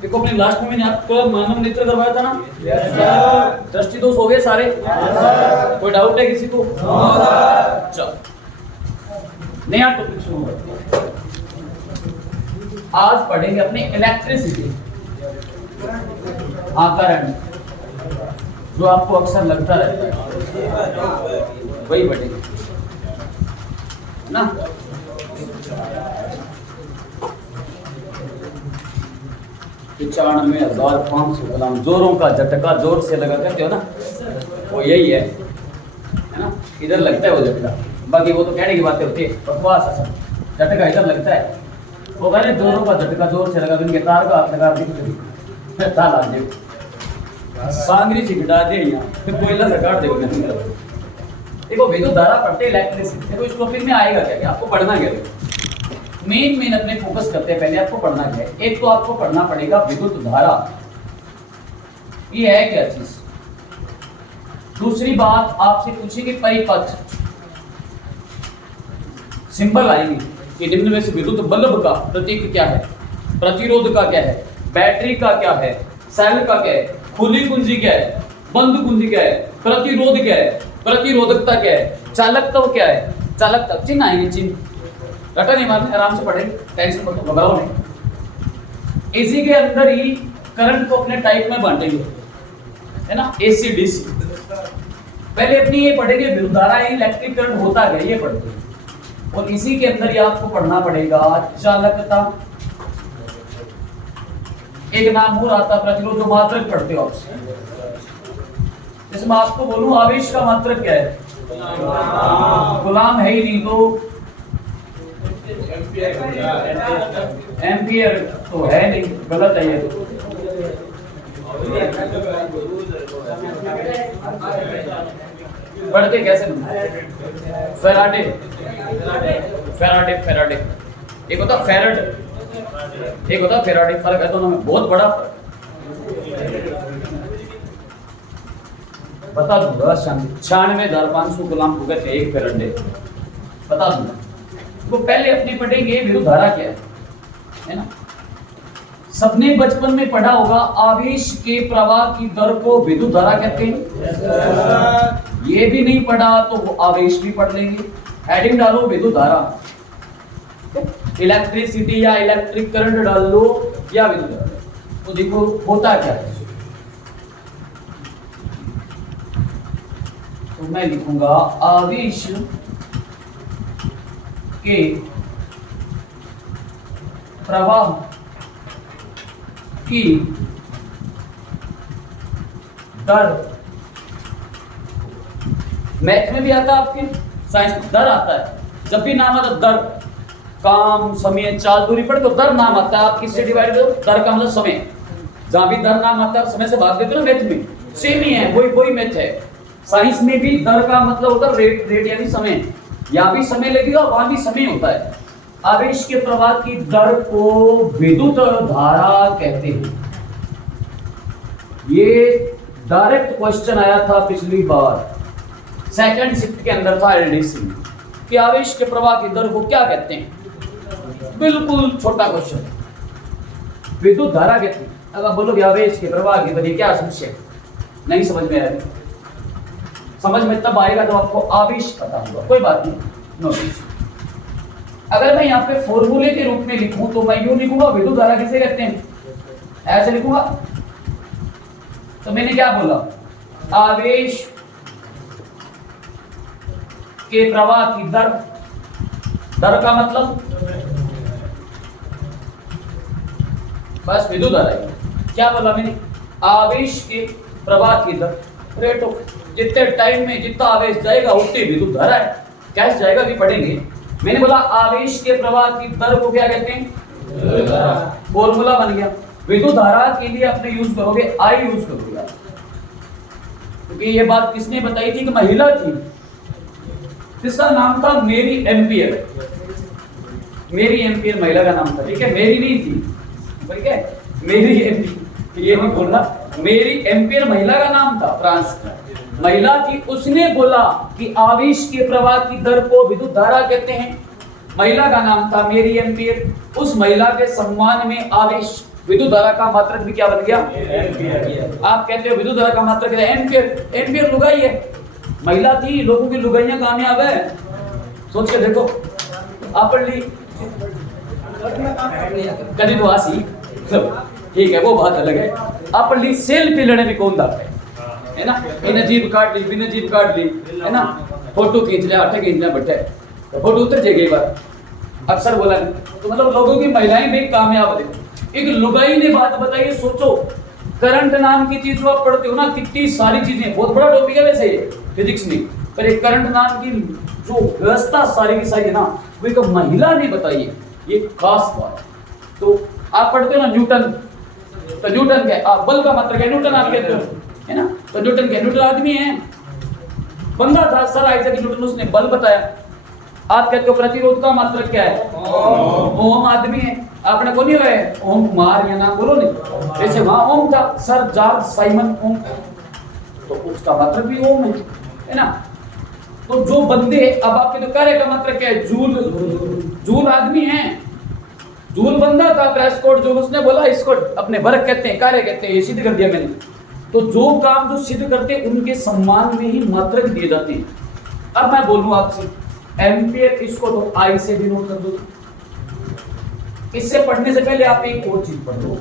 देखो अपने लास्ट में मैंने आपको मानव नेत्र करवाया था ना। दृष्टि दोष हो गए सारे। कोई डाउट है किसी को? चलो नया टॉपिक शुरू करते हैं। आज पढ़ेंगे अपने इलेक्ट्रिसिटी। हाँ करंट जो आपको अक्सर लगता रहता है वही पढ़ेंगे ना। 95,500 कलाम जोरों का झटका जोर से लगा करते हो ना, वो यही है ना। इधर लगता है वो झटका, बाकी वो तो कहने की बातें होती है, बकवास है। झटका इधर लगता है, वो कहने जोरों का झटका जोर से लगा, इनके तार का हाथ लगा दी ताला दे सांगरी छिटा दे यहाँ फिर कोयला से काट देगा। देखो विद्युत धारा पढ़ते इलेक्ट्रिसिटी। देखो इस टॉपिक में आएगा क्या, आपको पढ़ना क्या है। मेन अपने फोकस करते हैं, पहले आपको पढ़ना क्या है। एक तो आपको पढ़ना पड़ेगा विद्युत धारा, ये है क्या चीज। दूसरी बात आपसे पूछेंगे परिपथ, सिंबल आएंगे कि निम्न में से विद्युत बल्ब का प्रतीक क्या है, प्रतिरोध का क्या है, बैटरी का क्या है, सेल का क्या है, खुली कुंजी क्या है, बंद कुंजी क्या है, प्रतिरोध क्या है, प्रतिरोधकता क्या है, चालकत्व क्या है। चालकता चिन्ह आएंगे, चिन्ह रटा नहीं मारने, आराम से पढ़ेंगे, टेंशन मत लो, घबराओ नहीं। एसी के अंदर ही करंट को अपने टाइप में बांटेंगे, है ना, एसी डीसी। पहले अपनी ये पढ़ेंगे विद्युत धारा इलेक्ट्रिक करंट होता क्या, ये पढ़ते हैं। और इसी के अंदर ही आपको पढ़ना पड़ेगा चालकता। एक नाम और आता प्रतिरोध, जो मात्रक पढ़ते हो आपसे। जैसे मैं आपको बोलूं आवेश का मात्रक क्या है, गुलाम है ही नहीं तो एम्पियर तो है नहीं, गलत है ये तो। पढ़ते कैसे फेराडे, फेराडे फेराडे एक होता फेरड, एक होता फेराडे। फर्क है दोनों में, बहुत बड़ा फर्क। बता दूंगा, 96,500 गुलाम हो गए थे एक फेराडे, बता दूंगा। तो पहले अपनी पढ़ेंगे विद्युत धारा क्या है ना। सबने बचपन में पढ़ा होगा आवेश के प्रवाह की दर को विद्युत धारा कहते हैं। ये भी नहीं पढ़ा तो वो आवेश भी पढ़ लेंगे। हेडिंग डालो विद्युत धारा, इलेक्ट्रिसिटी या इलेक्ट्रिक करंट डाल लो या विद्युत धारा, तो देखो होता क्या है। तो मैं लिखूंगा आवेश के प्रवाह की दर, मैथ में भी आता है आपके, साइंस में दर आता है। जब भी नाम आता दर, काम समय चाल दूरी पर, तो दर नाम आता है। आप किससे डिवाइड करो, दर का मतलब समय। जहां भी दर नाम आता है समय से भाग देते हो ना, मैथ में सेम ही है, वही मैथ है। साइंस में भी दर का मतलब होता है रेट, रेट यानी समय। यहाँ भी समय लगेगा, वहां भी समय होता है। आवेश के प्रवाह की दर को विद्युत धारा कहते हैं। ये डायरेक्ट क्वेश्चन आया था पिछली बार, सेकंड शिफ्ट के अंदर था एलडीसी, कि आवेश के प्रवाह की दर को क्या कहते हैं। बिल्कुल छोटा क्वेश्चन, विद्युत धारा कहते हैं। अगर बोलोगे आवेश के प्रवाह की दर, क्या समस्या नहीं समझ में आएगी। समझ में तब आएगा जब आपको आवेश पता होगा। कोई बात नहीं, नोटिस। अगर मैं यहाँ पे फॉर्मूले के रूप में लिखूं तो मैं यूं लिखूंगा, विद्युत धारा किसे कहते हैं, ऐसे लिखूंगा। तो मैंने क्या बोला, आवेश के प्रवाह की दर, दर का मतलब बस विद्युत धारा है। क्या बोला मैंने, आवेश के प्रवाह की दर, रेट ऑफ, जितने टाइम में जितना आवेश जाएगा उतनी विद्युत धारा है। कैसे जाएगा भी पढ़ेंगे। मैंने बोला आवेश के प्रवाह की दर को क्या कहते हैं, फॉर्मूला बन गया। विद्युत धारा के लिए अपने यूज करोगे आई यूज करोगे, क्योंकि ये बात किसने बताई थी, कि महिला थी, जिसका नाम था मेरी एम्पियर। मेरी एम्पियर महिला का नाम था, ठीक है, मेरी नहीं थी, ठीक है, मेरी एम्पियर, ये नहीं बोलना, मेरी एम्पियर महिला का नाम था, फ्रांस का महिला थी। उसने बोला कि आवेश के प्रवाह की दर को विद्युत धारा कहते हैं। महिला का नाम था मेरी एम्पियर, उस महिला के सम्मान में आवेश विद्युत धारा का मात्रक भी क्या बन गया? आप कहते हो विद्युत धारा का मात्रक है एम्पियर, एम्पियर लुगाई है, महिला थी, लोगों की लुगाइयां कामयाब है। सोच के देखो, आप पढ़ ली कभी तो आसी, ठीक है वो बात अलग है। आप पढ़ ली सेल्फी लेने में कौन दाता है ना, इन जीप काट ली, बिन जीप काट ली, है ना, फोटो खींच लिया, आटे खींच लिया, बट्टे तो फोटो उतर जाएगी एक बार, अक्सर बोला नहीं। तो मतलब लोगों की महिलाएं भी कामयाब है। एक लुगाई ने बात बताई, सोचो करंट नाम की चीज जो आप पढ़ते हो ना, कितनी सारी चीजें, बहुत बड़ा टॉपिक है वैसे फिजिक्स में, पर एक करंट नाम की जो व्यवस्था सारी की सारी है ना, वो एक महिला ने बताई है, ये खास बात। तो आप पढ़ते हो ना न्यूटन, तो न्यूटन क्या, आप बल का मात्रक है न्यूटन, आप कहते हो है ना, तो न्यूटन क्या, न्यूटन आदमी है, बंदा था सर आइजैक न्यूटन, उसने बल बताया। आप कहते हो प्रतिरोध का मात्रक क्या है, ओम आदमी है, आपने को नहीं है ओम कुमार या नाम बोलो नहीं, जैसे वहां ओम था सर जॉर्ज साइमन ओम, तो उसका मात्रक भी ओम है ना। तो जो बंदे, अब आपके तो कार्य का मात्रक क्या है, जूल, जूल आदमी है, जूल बंदा था, प्रेस्कोट जो उसने बोला इसको अपने वर्क कहते हैं, कार्य कहते हैं, ये सिद्ध कर दिया मैंने। तो जो काम जो सिद्ध करते हैं उनके सम्मान में ही मात्रक दिए जाते हैं। अब मैं बोलूं आपसे एम्पियर, इसको तो आई से भी नोट कर दो। इससे पढ़ने से पहले आप एक और चीज पढ़ लो,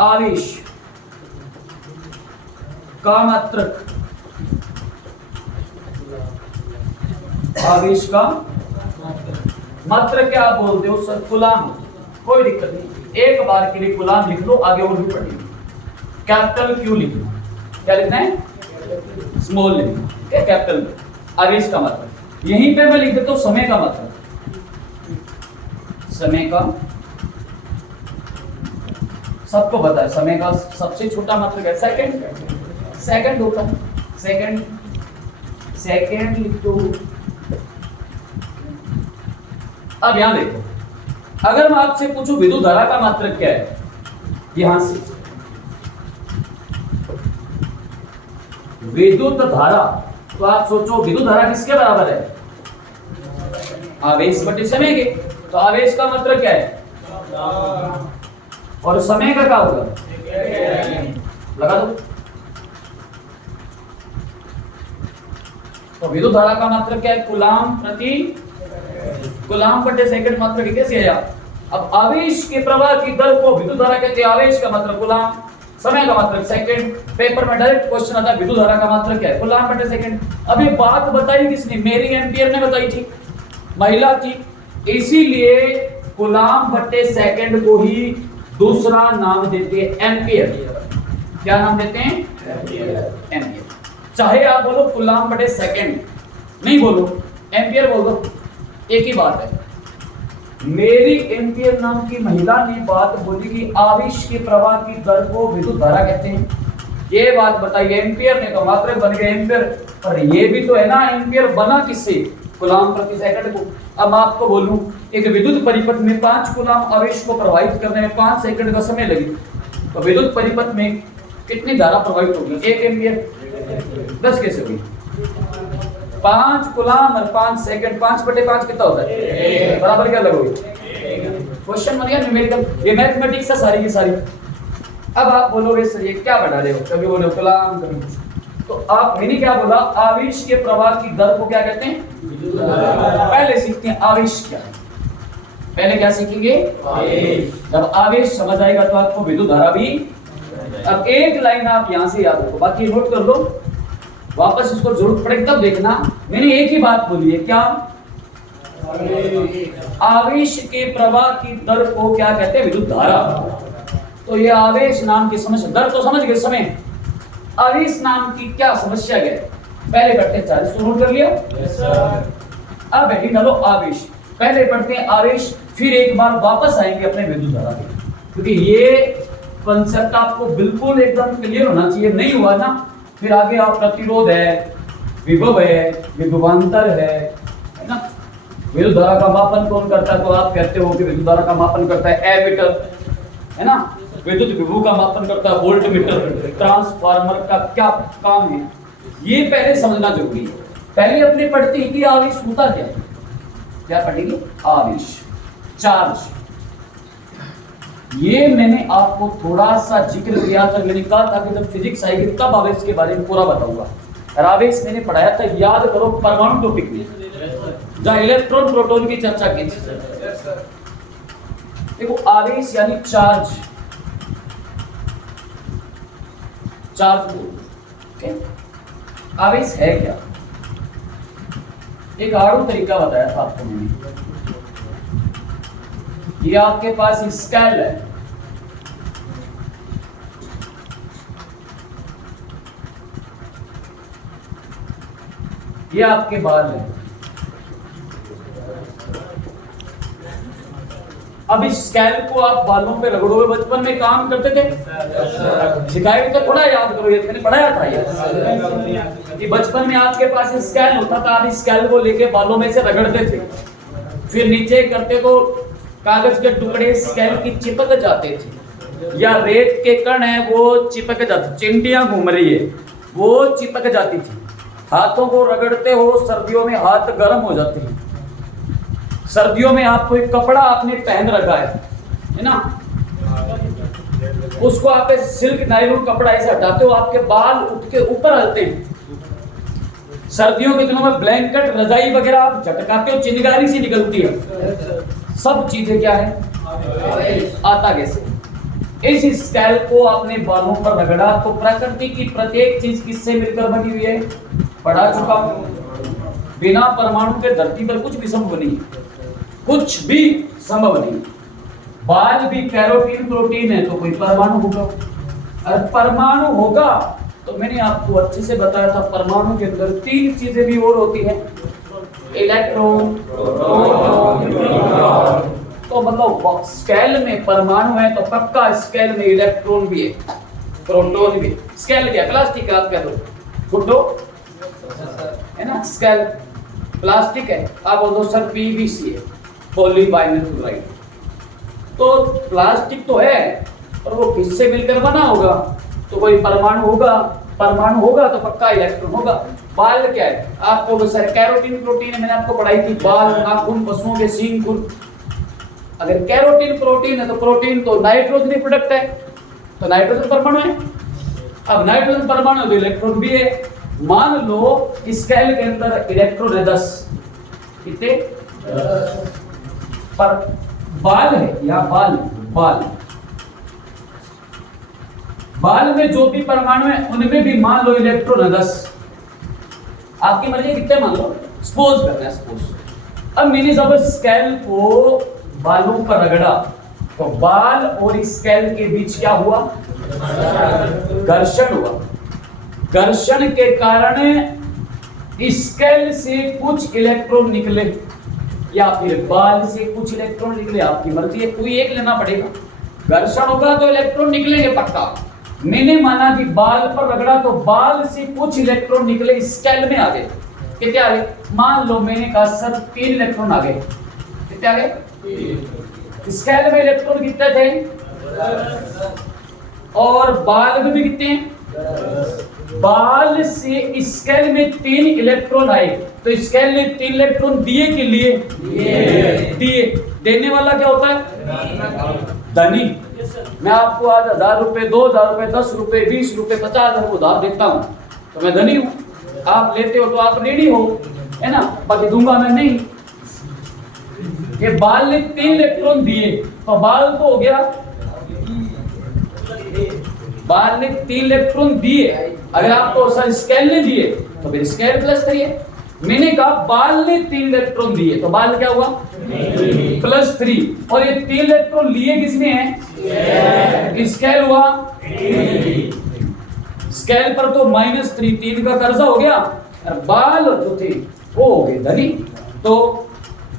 आवेश का मात्रक, आवेश का मात्रक क्या आप बोलते हो सर, कूलाम, कोई दिक्कत नहीं, एक बार के लिए कूलाम लिख लो, आगे और भी पढ़ेंगे। कैपिटल क्यू लिखना, क्या लिखना है, स्मॉल लिखना, क्या कैपिटल, आवेश का मात्रक। यहीं पे मैं लिख देता हूं समय का मात्रक, समय का, सबको पता है समय का सबसे छोटा मात्रक है सेकंड, सेकंड होता है, सेकंड, सेकंड लिख दो। अब यहां देखो, अगर मैं आपसे पूछूं विद्युत धारा का मात्रक क्या है, यहां से विद्युत धारा, तो आप सोचो विद्युत धारा किसके बराबर है, आवेश बटे समय के, तो आवेश का मात्रक क्या है, और समय का क्या होगा, लगा दो। तो विद्युत धारा का मात्रक क्या है, कूलाम प्रति, कूलाम बटे सेकंड मात्रक कैसे आया। अब आवेश के प्रवाह की दर को विद्युत धारा कहते हैं, आवेश का मात्रक कूलाम, समय का मात्रक सेकंड। पेपर में डायरेक्ट क्वेश्चन आता है विद्युत धारा का मात्रक क्या है, कूलाम बटे सेकंड। अब ये बात बताई किसने, मेरी एम्पियर ने बताई थी, महिला थी, इसीलिए कूलाम बटे सेकंड को ही दूसरा नाम देते हैं एम्पियर। क्या नाम देते हैं, एम्पियर। चाहे आप बोलो कूलाम बटे सेकंड, नहीं बोलो एम्पियर बोल दो, एक ही बात है। मेरी एम्पियर नाम की महिला ने बात बोली कि आवेश के प्रवाह की दर को विद्युत धारा कहते हैं, ये बात बताई एम्पियर ने, तो मात्रक बन गया एम्पियर। पर ये भी तो है ना, एम्पियर बना किससे, कूलाम प्रति सेकंड को। अब मैं आपको बोलूं एक विद्युत परिपथ में 5 कूलाम आवेश को प्रवाहित करने में 5 सेकंड का समय लगे, तो विद्युत परिपथ में कितनी धारा प्रवाहित होगी, 1 एम्पियर। 10 कैसे होगी, 5 कूलाम और 5 सेकंड, 5 बटे 5 कितना होता है, बराबर क्या लगोगे, क्वेश्चन बन गया न्यूमेरिकल, ये मैथमेटिक्स है सारी की सारी। अब आप बोलोगे सर ये क्या बढ़ा रहे हो, कभी बोलो कूलाम कभी कुछ, तो आप मैंने क्या बोला, आवेश के प्रवाह की दर को क्या कहते हैं, पहले सीखते हैं आवेश क्या है, पहले क्या सीखेंगे, जब आवेश समझ आएगा तो आपको विद्युत धारा भी। अब एक लाइन आप यहां से याद रखो, बाकी नोट कर लो, वापस इसको जरूरत पड़े तब देखना। मैंने एक ही बात बोली है, क्या, आवेश के प्रवाह की दर को क्या कहते हैं, विद्युत धारा। तो ये आवेश नाम की समस्या, दर तो समझ गए, समय, आवेश नाम की क्या समस्या है, पहले पढ़ते हैं 40 को नोट कर लिया। अब बैठी डालो आवेश, पहले पढ़ते हैं आवेश, फिर एक बार वापस आएंगे अपने विद्युत धारा पे, क्योंकि ये कंसेप्ट आपको बिल्कुल एकदम क्लियर होना चाहिए, नहीं हुआ ना फिर आगे आप प्रतिरोध है, विभव है, विभवांतर है ना। विद्युत धारा का मापन कौन करता है, तो आप कहते हो कि विद्युत धारा का मापन करता है एमीटर, है ना। विद्युत विभव का मापन करता है वोल्ट मीटर। ट्रांसफार्मर का क्या काम है, ये पहले समझना जरूरी है। पहले अपने पढ़ते ही कि आवेश होता क्या है, क्या पढ़ेंगे? आवेश, चार्ज। ये मैंने आपको थोड़ा सा जिक्र किया था, मैंने कहा था कि जब फिजिक्स आएगी तब आवेश के बारे में पूरा बताऊंगा। और आवेश मैंने पढ़ाया था, याद करो, परमाणु टॉपिक में, जहां इलेक्ट्रॉन प्रोटॉन की चर्चा की थी। देखो, आवेश यानी चार्ज, चार्ज। ओके, आवेश है क्या? एक आड़ू तरीका बताया था आपको मैंने। ये आपके पास स्केल है, ये आपके बाल है। अब इस स्केल को आप बालों पे रगड़ोगे। बचपन में काम करते थे, सिखाया तो थोड़ा याद करो, ये मैंने पढ़ाया था ये कि बचपन में आपके पास स्केल होता था, आप इस स्केल को लेके बालों में से रगड़ते थे, फिर नीचे करते तो कागज के टुकड़े स्केल की चिपक जाते थे, या रेत के कण है वो चिपक जाते, चिंटियां घूम रही है वो चिपक जाती थी। हाथों को रगड़ते हो, सर्दियों में हाथ गर्म हो जाते हैं। सर्दियों में आप कोई कपड़ा आपने पहन रखा है ना, उसको आप सिल्क नायलॉन कपड़ा ऐसे हटाते हो, आपके बाल उठ के ऊपर हलते हैं। सर्दियों के दिनों में ब्लैंकेट रजाई वगैरह आप झटकाते हो, चिंगारी सी निकलती है। सब चीजें क्या है? आता कैसे? इस स्केल को आपने बालों पर रगड़ा तो प्रकृति की प्रत्येक चीज किससे मिलकर बनी हुई है? पढ़ा चुका हूं। बिना परमाणु के धरती पर कुछ भी संभव नहीं, कुछ भी संभव नहीं। बाल भी कैरोटीन प्रोटीन है, तो कोई परमाणु होगा। अगर परमाणु होगा तो मैंने आपको अच्छे से बताया था, परमाणु के अंदर 3 चीजें भी और होती हैं, इलेक्ट्रॉन, प्रोटॉन, न्यूट्रॉन। तो मतलब स्केल में परमाणु है तो पक्का स्केल में इलेक्ट्रॉन भी है, प्रोटॉन भी। स्केल क्या? प्लास्टिक आप कह दो, गुड्डो है ना, स्केल प्लास्टिक है। आप बोल दो सर पीवीसी है, पॉलीविनाइल क्लोराइड। तो प्लास्टिक तो है, पर वो किससे मिलकर बना होगा? तो कोई परमाणु होगा, परमाणु होगा तो पक्का इलेक्ट्रॉन होगा। बाल क्या है? आपको सर कैरोटीन प्रोटीन है, मैंने आपको पढ़ाई थी, बाल, नाखून, पशुओं के सींग, खुर। अगर कैरोटीन प्रोटीन है तो प्रोटीन तो नाइट्रोजन प्रोडक्ट है, तो नाइट्रोजन परमाणु है। अब नाइट्रोजन परमाणु तो इलेक्ट्रॉन भी है। मान लो स्केल के अंदर इलेक्ट्रॉन है 10, कितने? पर बाल है या बाल, बाल, बाल में जो भी परमाणु है उनमें भी मान लो इलेक्ट्रॉन है 10। आपकी मर्जी कितने मान लो, सपोज करना है, सपोज। अब मैंने जब स्केल को बालों पर रगड़ा तो बाल और स्केल के बीच क्या हुआ? घर्षण हुआ। घर्षण के कारण स्केल से कुछ इलेक्ट्रॉन निकले या फिर बाल से कुछ इलेक्ट्रॉन निकले, आपकी मर्जी है, कोई एक लेना पड़ेगा। घर्षण होगा तो इलेक्ट्रॉन निकलेंगे पक्का। मैंने माना कि बाल पर रगड़ा तो बाल से कुछ इलेक्ट्रॉन निकले, स्केल में आ गए। कितने आ गए? मान लो मैंने कहा सर 3 इलेक्ट्रॉन आ गए। कितने आ गए? स्केल में इलेक्ट्रॉन कितने थे? और बाल में भी कितने हैं? बाल से स्केल में 3 इलेक्ट्रॉन आए, तो स्केल ने 3 इलेक्ट्रॉन दिए के लिए दिए। देने वाला क्या होता है? धनी। मैं आपको आज 1000 रुपए, 2000 रुपए, 10 रुपए, 20 रुपए, 50,000 उधार देता हूं तो मैं धनी हूं। आप लेते हो तो आप रेडी हो, है ना, बाकी दूंगा मैं नहीं। ये बाल ने 3 इलेक्ट्रॉन दिए तो बाल तो हो गया, बाल ने 3 इलेक्ट्रॉन दिए। अगर आपको सर स्केल ने दिए तो फिर स्केल +3 है। मैंने कहा बाल ने 3 इलेक्ट्रॉन दिए तो बाल क्या हुआ? +3। और ये 3 इलेक्ट्रॉन लिए किसने हैं? स्केल हुआ। स्केल पर तो -3, 3 का कर्जा हो गया। और बाल जो थे वो हो गए धनी। तो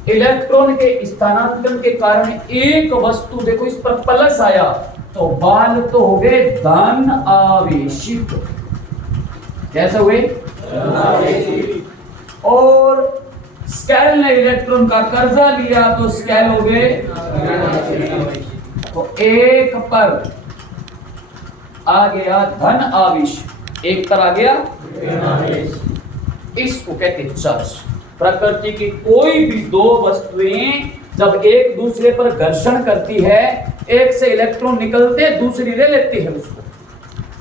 इलेक्ट्रॉन के स्थानांतरण के कारण एक वस्तु, देखो इस पर प्लस आया तो बाल तो हो गए धन आवेशित। कैसे हुए? और स्केल ने इलेक्ट्रॉन का कर्जा लिया तो स्केल हो गए। तो एक पर आ गया धन आवेश, एक पर आ गया, इसको कहते हैं चार्ज। प्रकृति की कोई भी दो वस्तुएं जब एक दूसरे पर घर्षण करती है, एक से इलेक्ट्रॉन निकलते दूसरी ले लेती है उसको,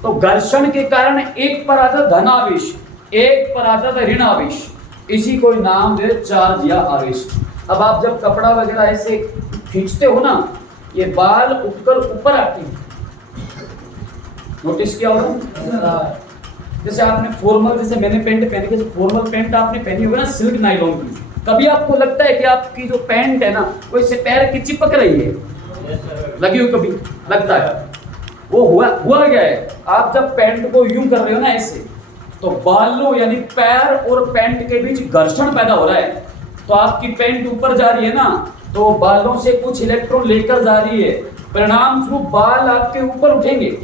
तो घर्षण के कारण एक पर आता धन आवेश, एक पर आता था ऋण आवेश, इसी को नाम दे चार्ज या आवेश। अब आप जब कपड़ा वगैरह ऐसे खींचते हो ना, ये बाल उठकर ऊपर आते हैं, नोटिस किया होगा। जैसे आपने फॉर्मल, जैसे मैंने पैंट पहनी, जैसे फॉर्मल पैंट आपने पहनी होगी ना सिल्क नायलॉन की, कभी आपको लगता है कि आपकी जो पैंट है ना वो इससे पैर की चिपक रही है? लगी हो कभी? लगता है। वो हुआ क्या है, आप जब पैंट को यूं कर रहे हो ना ऐसे, तो बालों यानी पैर और पैंट के बीच घर्षण पैदा हो रहा है, तो आपकी पैंट ऊपर जा रही है ना, तो बालों से कुछ इलेक्ट्रॉन लेकर जा रही है, परिणाम स्वरूप बाल आपके ऊपर उठेंगे।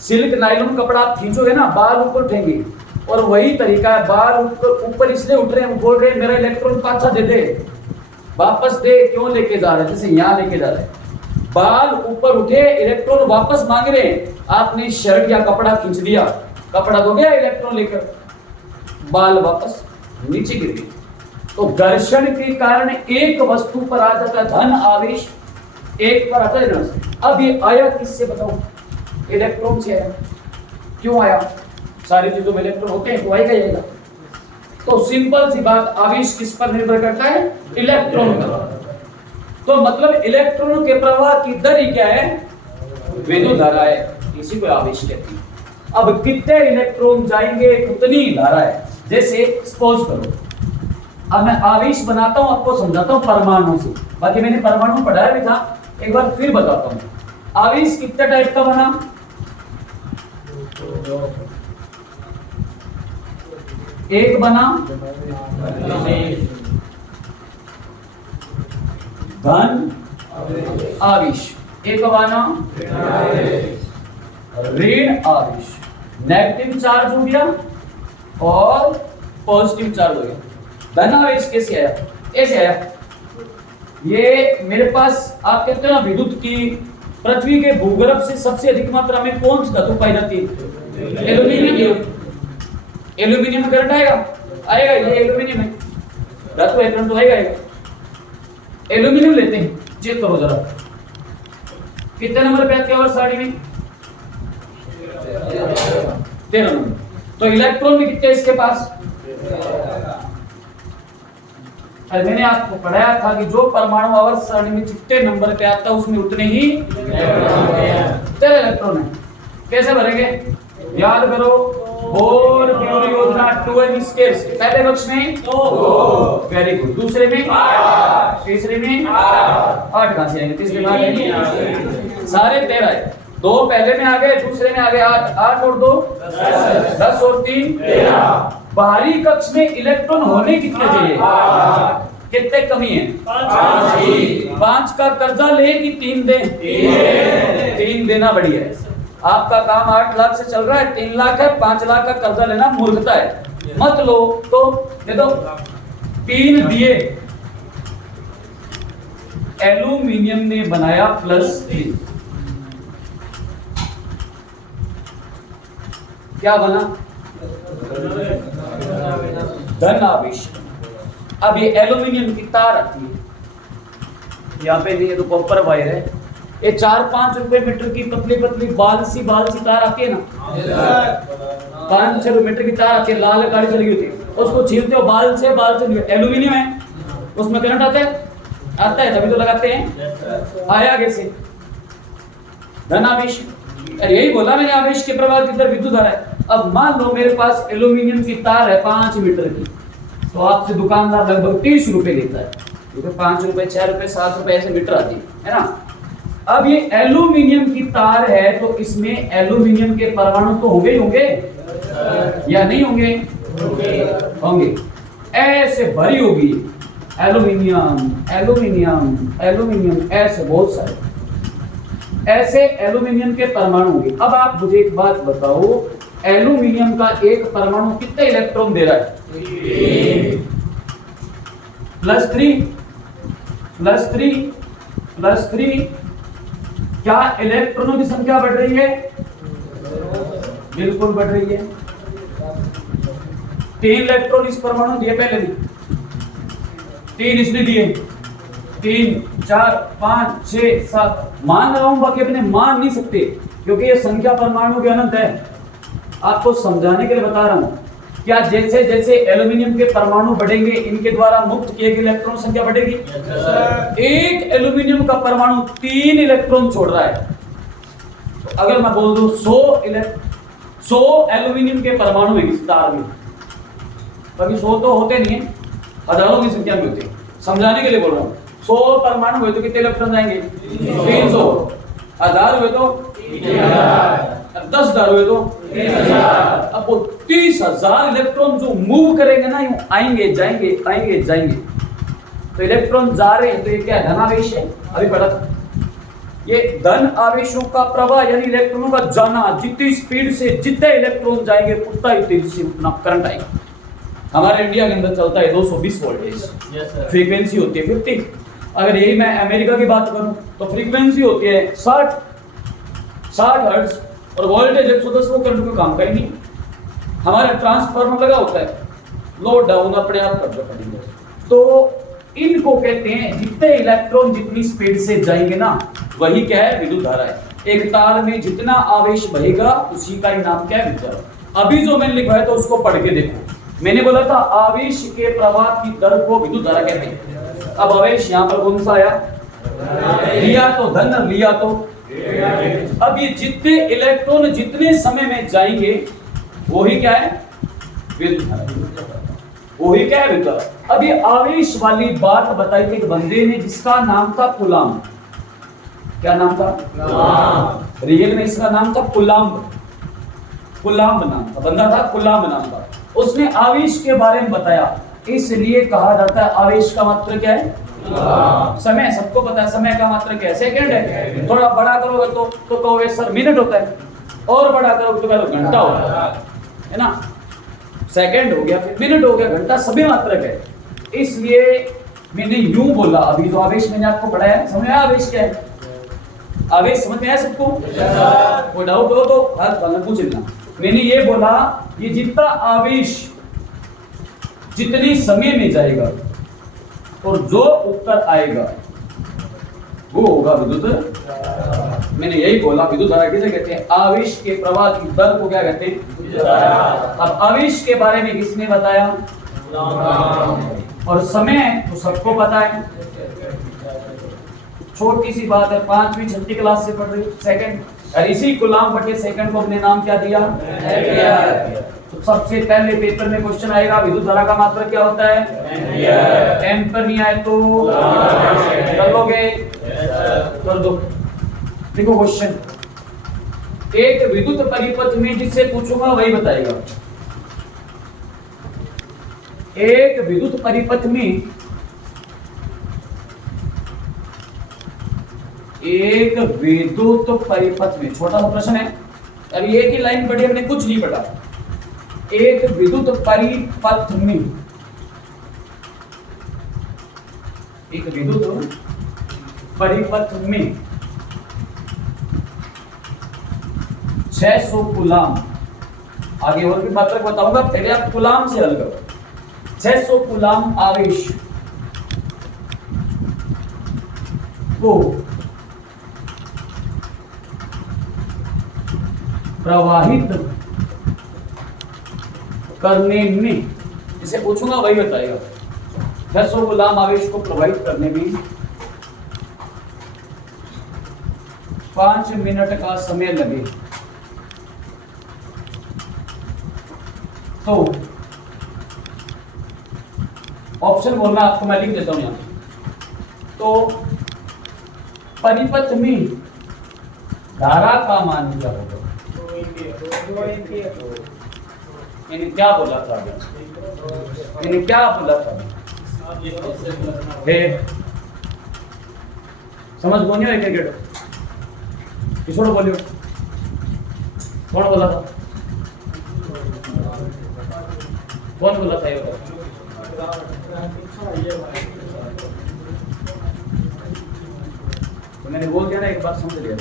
सिल्क नायलॉन कपड़ा आप खींचोगे ना, बाल ऊपर उठेंगे। और वही तरीका है, बाल ऊपर इसलिए उठ रहे हैं, वो बोल रहे हैं मेरा इलेक्ट्रॉन पाछा दे दे, वापस दे, क्यों लेके जा रहे हैं, जैसे यहाँ लेके जा रहे हैं, बाल ऊपर उठे, इलेक्ट्रॉन वापस मांग रहे हैं, आपने शर्ट या कपड़ा खींच दिया, कपड़ा तो गया इलेक्ट्रॉन लेकर, बाल वापस नीचे गिर गए। तो घर्षण के कारण एक वस्तु पर आ जाता धन आवेश, एक पर आता है ऋण। अब ये आया किससे बताओ? इलेक्ट्रॉन से आया। क्यों आया? सारी चीजों में इलेक्ट्रॉन होते हैं तो आएगा ही आएगा। तो सिंपल सी बात, आवेश किस पर निर्भर करता है? इलेक्ट्रॉन पर। तो मतलब इलेक्ट्रॉनों के प्रवाह की दर ही क्या है? विद्युत धारा है, इसी को आवेश कहते हैं। अब कितने इलेक्ट्रॉन जाएंगे उतनी धारा है। जैसे सपोज करो, अब मैं आवेश बनाता हूं, आपको समझाता हूं परमाणु से, बाकी मैंने परमाणु पढ़ाया भी था, एक बार फिर बताता हूं। आवेश कितने टाइप का बना? एक बना धन आवेश, एक बना ऋण आवेश, नेगेटिव चार्ज हो गया और पॉजिटिव चार्ज हो गया। धन आवेश कैसे आया? ऐसे आया, ये मेरे पास आप कहते हो ना विद्युत की पृथ्वी के भूगर्भ से सबसे अधिक मात्रा में कौन सी धातु पाई जाती है? एल्यूमिनियम। एल्यूमिनियम में करंट आएगा? आएगा, ये एल्यूमिनियम है, धातु है, करंट तो आएगा। एल्यूमिनियम लेते हैं, चेक करो जरा कितने नंबर पे आते हैं और साड़ी में? 13 नंबर। तो इलेक्ट्रॉन में कितने इसके पास? मैंने आपको पढ़ाया था कि जो परमाणु आवर्त सारणी में जितने नंबर पे आता है उसमें उतने ही 13 इलेक्ट्रॉन है। कैसे भरेंगे? याद करो, बोर ब्यूरी योजना 2n स्केयर्स, पहले कक्ष में 2, वेरी गुड, दूसरे में 8, तीसरे में 8 कहां से आएंगे? तीसरे में 8 आएंगे, सारे 13 है। 2 पहले में आ गए, दूसरे में आ गए 8, 8 और 2 10 और 3 13। बाहरी कक्ष में इलेक्ट्रॉन होने कितने चाहिए? कितने कमी है? 5 का कर्जा ले कि 3 दे? 3 देना बढ़िया है। आपका काम 8 लाख से चल रहा है, 3 लाख है, 5 लाख का कर्जा लेना मूर्खता है, मत लो। तो दे दो, 3 दिए, एल्यूमिनियम ने बनाया +3, क्या बना? धन आवेश। अब ये एल्यूमिनियम की तार आती है, यहाँ पे ये तो कॉपर वायर है, ये 4-5 रुपए मीटर की पतली पतली बाल सी तार आती है ना, 5-6 मीटर की तार आती है, लाल गाड़ी चली होती है, उसको छीलते हो बाल से एल्यूमिनियम है, उसमें करंट आता है, तभी तो लगाते हैं। आया कैसे? धन आवेश। अरे यही बोला मैंने, आवेश के प्रवाह की दर विद्युत धारा है। अब मान लो मेरे पास एल्यूमिनियम की तार है 5 मीटर की, तो आपसे दुकानदार लगभग 30 रुपए लेता है, क्योंकि 5 रुपए 6 रुपए 7 रुपए ऐसे मीटर आती है ना। अब ये एल्यूमिनियम की तार है, तो इसमें एल्यूमिनियम के परमाणु तो होंगे ही होंगे या नहीं होंगे? होंगे। ऐसे भरी होगी एल्यूमिनियम एल्यूमिनियम एल्यूमिनियम, ऐसे बहुत सारे ऐसे एल्यूमिनियम के परमाणु होंगे। अब आप मुझे एक बात बताओ, एल्यूमिनियम का एक परमाणु कितने इलेक्ट्रॉन दे रहा है? +3 क्या इलेक्ट्रॉनों की संख्या बढ़ रही है? बिल्कुल बढ़ रही है। 3 इलेक्ट्रॉन इस परमाणु दिए पहले भी, 3 इसने दिए, 3 4 5 6 7 मान रहा हूं, बाकी अपने मान नहीं सकते क्योंकि ये संख्या परमाणु के अनंत है। आपको समझाने के लिए बता रहा हूं। क्या जैसे जैसे एल्यूमिनियम के परमाणु बढ़ेंगे, इनके द्वारा मुक्त किए गए इलेक्ट्रॉन संख्या बढ़ेगी। एक एल्यूमिनियम का परमाणु 3 इलेक्ट्रॉन छोड़ रहा है। तो अगर मैं बोल दूं 100 एल्यूमिनियम के परमाणु है इस तार में, कभी 100 तो होते नहीं है, हजारों की संख्या में होते हैं। समझाने के लिए बोल रहा हूं। 100 परमाणु हुए तो कितने इलेक्ट्रॉन जाएंगे? 300। 1000 हुए तो 10,000 हुए तो 30,000। अब वो 30,000 इलेक्ट्रॉन जो मूव करेंगे ना, यूं आएंगे जाएंगे आएंगे जाएंगे, तो इलेक्ट्रॉन जा रहे हैं, तो ये क्या धनावेश है? अभी पढ़ा था। ये धन आवेशों का प्रवाह यानी इलेक्ट्रॉनों का जाना, जितनी स्पीड से जितने इलेक्ट्रॉन जाएंगे उतना ही तेजी से उतना करंट आएगा। हमारे इंडिया के अंदर चलता है 220 वोल्टेज, फ्रीक्वेंसी होती है 50। अगर यही मैं अमेरिका की बात करूं तो फ्रीक्वेंसी होती है 60 हर्ट्ज और वोल्टेज 110। वो करंट का काम का ही नहीं। हमारे ट्रांसफार्मर लगा होता है, लो डाउन अपने आप कर दो। तो इनको कहते हैं जितने इलेक्ट्रॉन जितनी स्पीड से जाएंगे ना, वही क्या है? विद्युत धारा है। एक तार में जितना आवेश बहेगा उसी का ही नाम क्या है? विद्युत धारा। अभी जो मैंने लिखा है तो उसको पढ़ के देखो। मैंने बोला था आवेश के प्रवाह की दर को विद्युत धारा कहते हैं। अब आवेश यहाँ पर कौन सा आया? लिया तो धन, लिया तो। अब ये जितने इलेक्ट्रॉन जितने समय में जाएंगे वही क्या है? विद्युत धारा। वही क्या है? विद्युत धारा। अब ये आवेश वाली बात बताई थी एक बंदे ने जिसका नाम था कुलाम। क्या नाम था? रियल में इसका नाम था कुलाम्ब। कुलाम्ब नाम था, बंदा था कुलाम्ब नाम था। उसने आवेश के बारे में बताया, इसलिए कहा जाता है आवेश का मात्रा क्या है? समय। सबको पता है समय का मात्रा क्या है? सेकंड है। थोड़ा बड़ा करोगे तो कहोगे सर मिनट होता है, और बड़ा करोगे तो कहोगे घंटा होता है ना। सेकंड हो गया, फिर मिनट हो गया, घंटा, सभी मात्रक है। इसलिए मैंने यूं बोला। अभी जो आवेश मैंने आपको पढ़ाया, समझ में आया आवेश क्या है? आवेश समझ में आया सबको? कोई डाउट हो तो हाथ वाला पूछ लेना। मैंने ये बोला, ये जितना आवेश जितने समय में जाएगा और जो उत्तर आएगा वो होगा विद्युत। मैंने यही बोला विद्युत धारा किसे कहते हैं? आवेश के प्रवाह की दर को क्या कहते हैं? अब आवेश के बारे में किसने बताया? और समय तो सबको पता है। छोटी सी बात है, 5वीं 6वीं क्लास से पढ़ रही सेकंड, और इसी गुलाम बटे सेकंड को अपने नाम क्या दिया? एम्पियर। तो सबसे पहले पेपर में क्वेश्चन आएगा विद्युत धारा का मात्रक क्या होता है? एम्पियर। एम्पियर नहीं आए तो कर लोगे? कर दो। देखो क्वेश्चन, एक विद्युत परिपथ में जिससे पूछूंगा वही बताएगा। एक विद्युत परिपथ में एक विद्युत परिपथ में, छोटा सा प्रश्न है, अरे एक ही लाइन पढ़ी हमने, कुछ नहीं पढ़ा। एक विद्युत परिपथ में, एक विद्युत परिपथ में 600 कूलाम, आगे और भी मात्रक बताऊंगा, पहले आप कूलाम से हल करो। 600 कूलाम आवेश को प्रवाहित करने में, जिसे पूछूंगा वही बताएगा। 600 गुलाम आवेश को प्रवाहित करने में 5 मिनट का समय लगे तो ऑप्शन बोलना आपको, मैं लिख देता हूं यहां। तो परिपथ में धारा का मान क्या होगा? मैंने क्या बोला था? मैंने क्या बोला था? समझ बोनियो एक क्रिकेट किसोड़ बोलियो? कौन बोला था? कौन बोला था ये? तो मैंने बोल दिया ना, एक बात समझ लिया,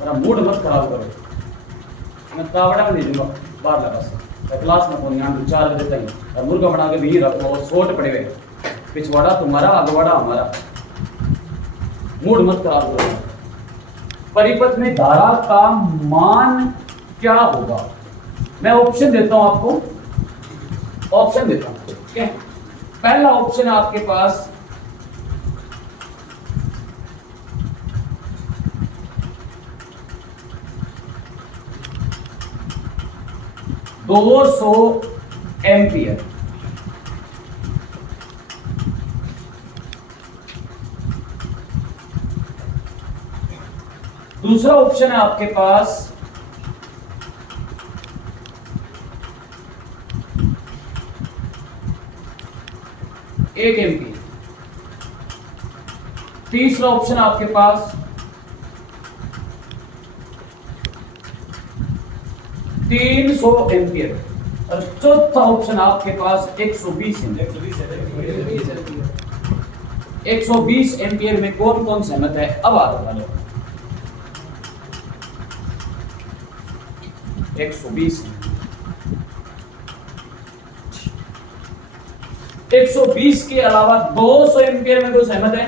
मेरा मूड मत खराब करो। मैं तावड़ा में नहीं दूंगा बाहर लगा से क्लास में फोन यहाँ 4 बजे तक, और मुर्गा बना के भी रखो और सोट पड़े हुए पिछवाड़ा तुम्हारा, अगवाड़ा हमारा। मूड मत खराब करो। परिपथ में धारा का मान क्या होगा? मैं ऑप्शन देता हूं आपको, ऑप्शन देता हूं। ठीक है, पहला ऑप्शन है आपके पास 200 एम्पियर। दूसरा ऑप्शन है आपके पास 1 एम्पियर। तीसरा ऑप्शन आपके पास 300 एम्पियर और चौथा ऑप्शन आपके पास 120 एम्पियर। 120 एम्पियर में कौन कौन सहमत है? अब आ रहा है 120 के अलावा 200 एम्पियर में कोई सहमत है?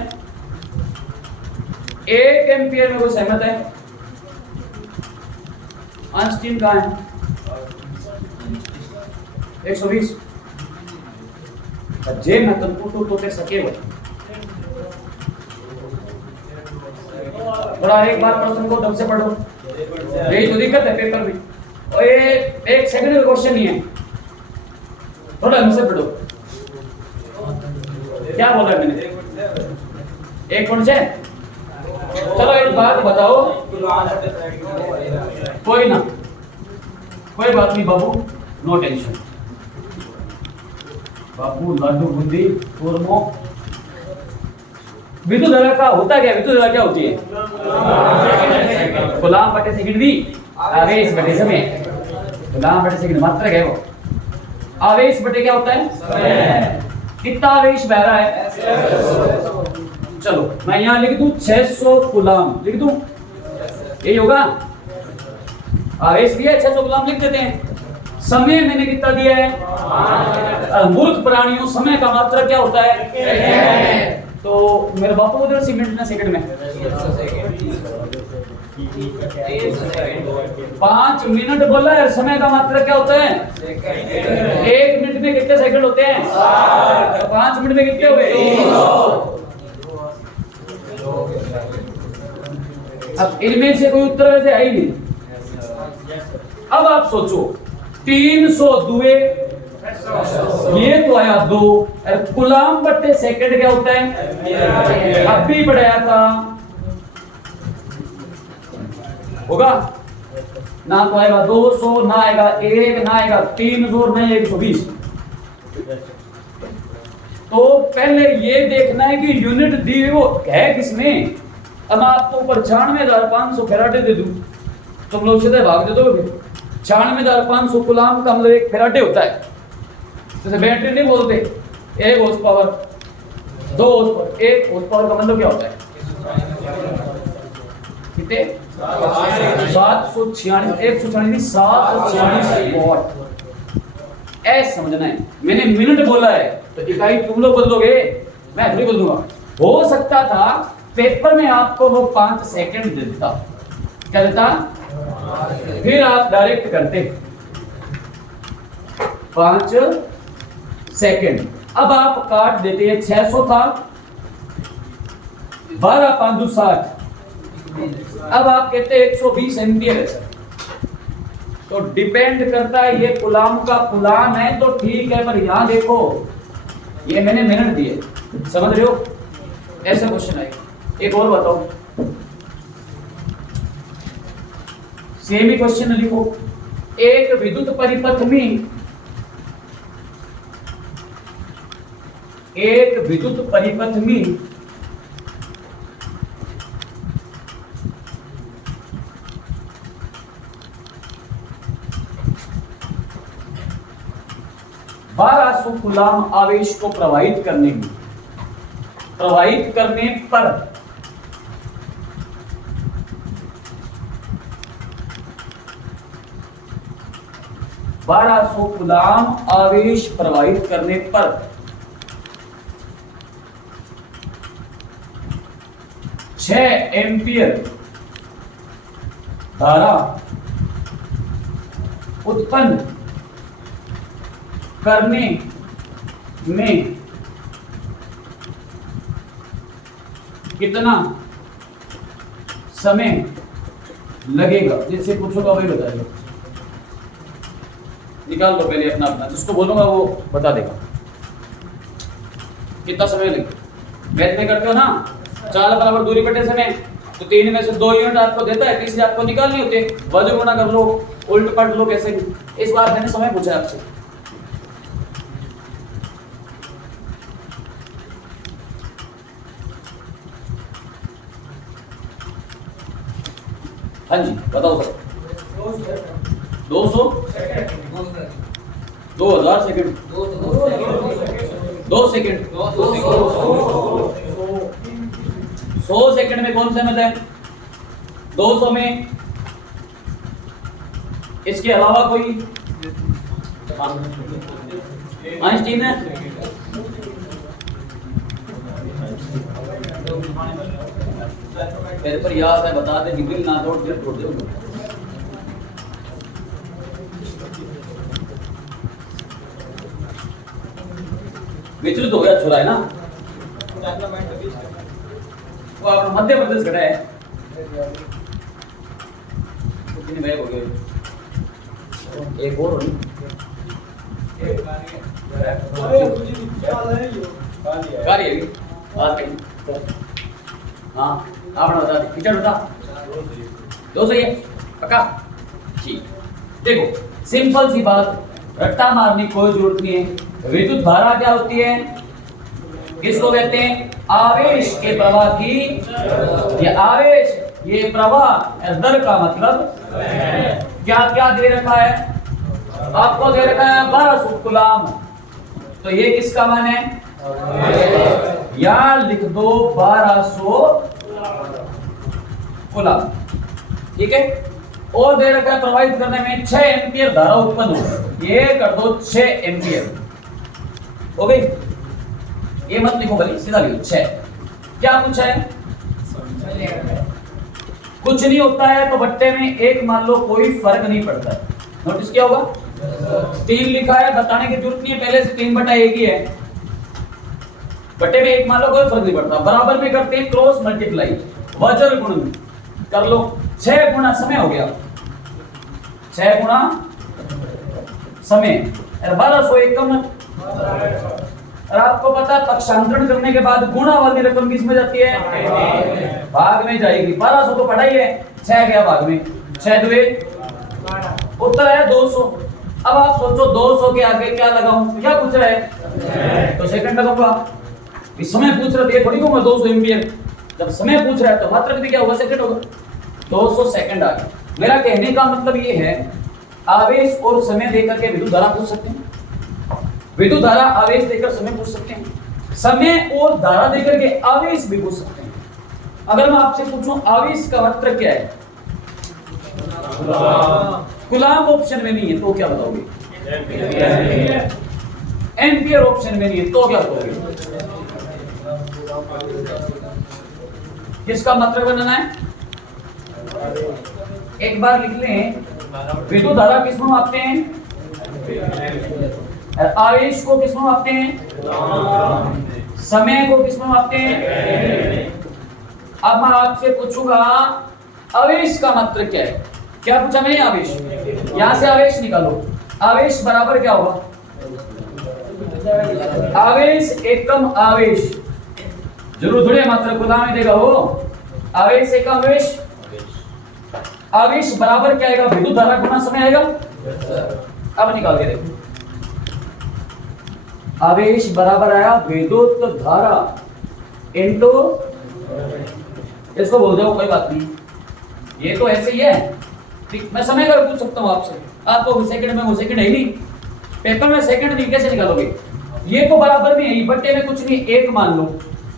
1 एम्पियर में कोई सहमत है? आइंस्टीन कहां है? 120 जे मैं तुमको तो सके वो बड़ा। एक बार प्रश्न को ढंग से पढ़ो, यही तो दिक्कत है पेपर में। और ये एक सेकंड का क्वेश्चन नहीं है, थोड़ा ढंग से पढ़ो। क्या बोला मैंने? 1 पॉइंट से। चलो एक बात बताओ, कोई ना, कोई बात नहीं बाबू, नो टेंशन बाबू। लड्डू बूंदी चूरमो। विद्युत धारा का होता क्या? विद्युत धारा क्या होती है? कूलाम बटे सेकंड दी आवेश बटे समय। कूलाम बटे सेकंड मात्रक है वो। आवेश बटे क्या होता है? समय। कितना आवेश बह रहा है? चलो मैं यहां लिख दूं 600 कूलाम, लिख दूं, यही होगा। आवेश भी है 600 कूलाम, लिख देते हैं। समय मैंने कितना दिया है? मूर्ख प्राणियों समय का मात्रक क्या होता है? तो मेरे बापू उधर से मिनट ना सेकंड में 5 मिनट बोला है। समय का मात्रक क्या होता है? 1 मिनट में कितने सेकंड होते हैं? 5 मिनट में कितने हुए? अब इनमें से कोई उत्तर वैसे है ही नहीं। अब आप सोचो 300 दुए, ये तो आया 2। कूलाम बट्टे सेकंड क्या होता है? अब भी बढ़ाया था, होगा ना? तो आएगा 200, ना आएगा 1, ना आएगा 300, ना 120। तो पहले ये देखना है कि यूनिट दी वो है किसमें। अब आपको ऊपर 96,500 फैराडे दे दूं, तुम लोग सीधे भाग दे दोगे। 96,500 कूलाम का मतलब 1 फैराडे होता है। जैसे बैटरी नहीं बोलते 1 horse power, 2 horse power. 1 horse power का मतलब क्या होता है? कितने? 746 वॉट। ऐसे समझना है। मैंने मिनट बोला है तो इकाई तुम लोग बदलोगे, मैं थोड़ी बदलूंगा। हो सकता था पेपर में आपको वो 5 सेकंड दे देता, क्या देता? फिर आप डायरेक्ट करते 5 सेकंड। अब आप काट देते हैं 600 था, 12 5 60। अब आप कहते हैं 120 एम्पियर है सर। तो डिपेंड करता है, ये कूलाम का कूलाम है तो ठीक है, पर यहां देखो ये मैंने मिनट दिए, समझ रहे हो? ऐसा क्वेश्चन आएगा। एक और बताओ, सेम ही क्वेश्चन लिखो। एक विद्युत परिपथ में, एक विद्युत परिपथ में बारह कूलाम आवेश को प्रवाहित करने पर 1200 कूलाम आवेश प्रवाहित करने पर 6 एम्पियर धारा उत्पन्न करने में कितना समय लगेगा? जिससे पूछोगा वही बताएगा। निकाल लो पहले अपना अपना, जिसको बोलूंगा वो बता देगा कितना समय लगेगा। मैथ में करते हो ना, 4 बराबर दूरी बटे समय, तो 3 में से 2 यूनिट आपको देता है, तीसरे आपको निकालनी होती है, वजन गुणा कर लो, उल्ट पलट लो, कैसे भी। इस बार मैंने समय पूछा आपसे। हाँ जी बताओ सर। 200 2000 सेकंड 2 सेकंड 100 सेकंड में कौन सा मत है? 200 में इसके अलावा कोई आइंस्टीन है? तेरे पर याद है, बता दे, बिल ना तोड़ दे, तोड़ दे। विचलित हो गया, छुरा है ना वो, आप मध्य प्रदेश खड़ा है, कितने बैग हो गए? एक और कार्य हाँ आप बता दे, टीचर बता। 2 सही है पक्का? ठीक, देखो सिंपल सी बात, रट्टा मारने की कोई जरूरत नहीं है। विद्युत धारा क्या होती है? किसको कहते हैं? आवेश के प्रवाह की, ये आवेश, ये प्रवाह दर का मतलब क्या क्या दे रखा है आपको? दे रखा है 1200 कूलम। तो ये किसका मान है? यार लिख दो 1200 कूलम, ठीक है। और दे रखा है प्रवाहित करने में 6 एम्पियर धारा उत्पन्न हो, ये कर दो 6 एम्पियर हो गई। ये मत लिखो भले, सीधा लिखो 6। क्या पूछा है? कुछ नहीं होता है तो बट्टे में 1 मान लो, कोई फर्क नहीं पड़ता। नोटिस किया होगा 3 लिखा है, बताने की जरूरत नहीं है, पहले से 3/1 ही है। बट्टे में 1 मान लो, कोई फर्क नहीं पड़ता। बराबर में करते हैं क्रॉस मल्टीप्लाई, वजन गुण कर लो। 6 गुणा समय हो गया, 6 गुणा समय, 1200 एकम। और आपको पता है पक्षांतरण करने के बाद गुणा वाली रकम किस में जाती है? भाग में जाएगी। 1200 तो पढ़ा ही है, 6 गया भाग में, 6 दुए, उत्तर है 200। अब आप सोचो 200 के आगे क्या लगाऊं? क्या पूछ रहा है? तो सेकंड लगाऊंगा। समय पूछ रहा है, थोड़ी कहूंगा 200 एम्पियर। जब समय पूछ रहा है तो मात्रक भी क्या होगा? सेकंड होगा। 200 सेकंड आ गया। मेरा कहने का मतलब ये है, आवेश और समय देकर के विद्युत धारा पूछ सकते हैं, विद्युत धारा आवेश देकर समय पूछ सकते हैं, समय और धारा देकर के आवेश भी पूछ सकते हैं। अगर मैं आपसे पूछूं आवेश का मात्रक क्या है? कूलम ऑप्शन में नहीं है तो क्या बताओगे? एम्पियर ऑप्शन में नहीं है तो क्या बताओगे? किसका मात्रक बनाना है? एक बार लिख लें, विद्युत धारा किस में मापते हैं? आवेश को किस में मापते हैं? समय को किस में मापते हैं? अब मैं आपसे पूछूंगा आवेश का मात्रक क्या है? क्या पूछा मैंने? आवेश। यहां से आवेश निकालो, आवेश बराबर क्या होगा? आवेश एकम आवेश, जरूर थोड़ी मात्रक खुदा में देगा वो। आवेश एकम आवेश, आवेश बराबर क्या आएगा? विद्युत धारा गुना समय आएगा। अब निकाल के देखो, आवेश बराबर आया विद्युत धारा इनटू, इसको बोल दो कोई बात नहीं, ये तो ऐसे ही है। ठीक, मैं समय का पूछ सकता हूं आपसे, आपको सेकंड में, वो सेकंड है ही नहीं, पेपर में सेकंड नहीं, कैसे निकालोगे? ये तो बराबर में है, बट्टे में कुछ नहीं, 1 मान लो।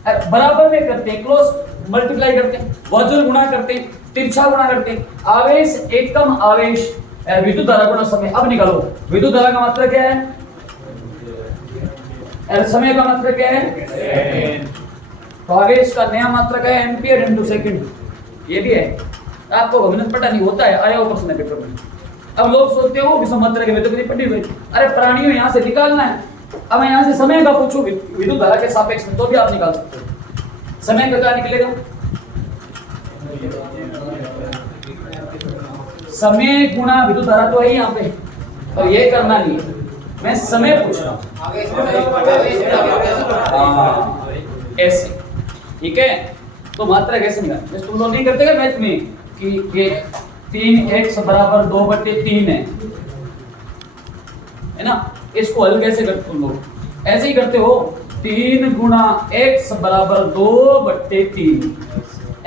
बराबर में करते हैं, क्रॉस मल्टीप्लाई करते हैं, वजन गुणा करते हैं, तिरछा गुणा करते हैं। आवेश एकम आवेश, विद्युत धारा गुणा समय। अब निकालो विद्युत धारा का मात्रक क्या है? समय का मात्रक क्या है? तो आवेश का नया मात्रक है एम्पियर इनटू सेकंड, ये भी है। आपको गणित पता नहीं होता है, आया हो प्रश्न पेपर में। अब लोग सोचते हो कि मात्रक है तो नहीं पढ़ी हुई, अरे प्राणियों यहाँ से निकालना है। अब मैं यहाँ से समय का पूछूं विद्युत धारा के सापेक्ष में तो भी आप निकाल सकते हो। समय का क्या निकलेगा? समय गुणा विद्युत धारा तो है यहाँ पे, और ये करना नहीं है, मैं समय पूछ रहा हूँ ऐसे, ठीक है। तो मात्रा कैसे निकाल, तुम लोग नहीं करते क्या मैथ में कि ये 3x बराबर 2/3 है ना, इसको हल कैसे करते तुम लोग? ऐसे ही करते हो, 3 गुणा x बराबर 2/3।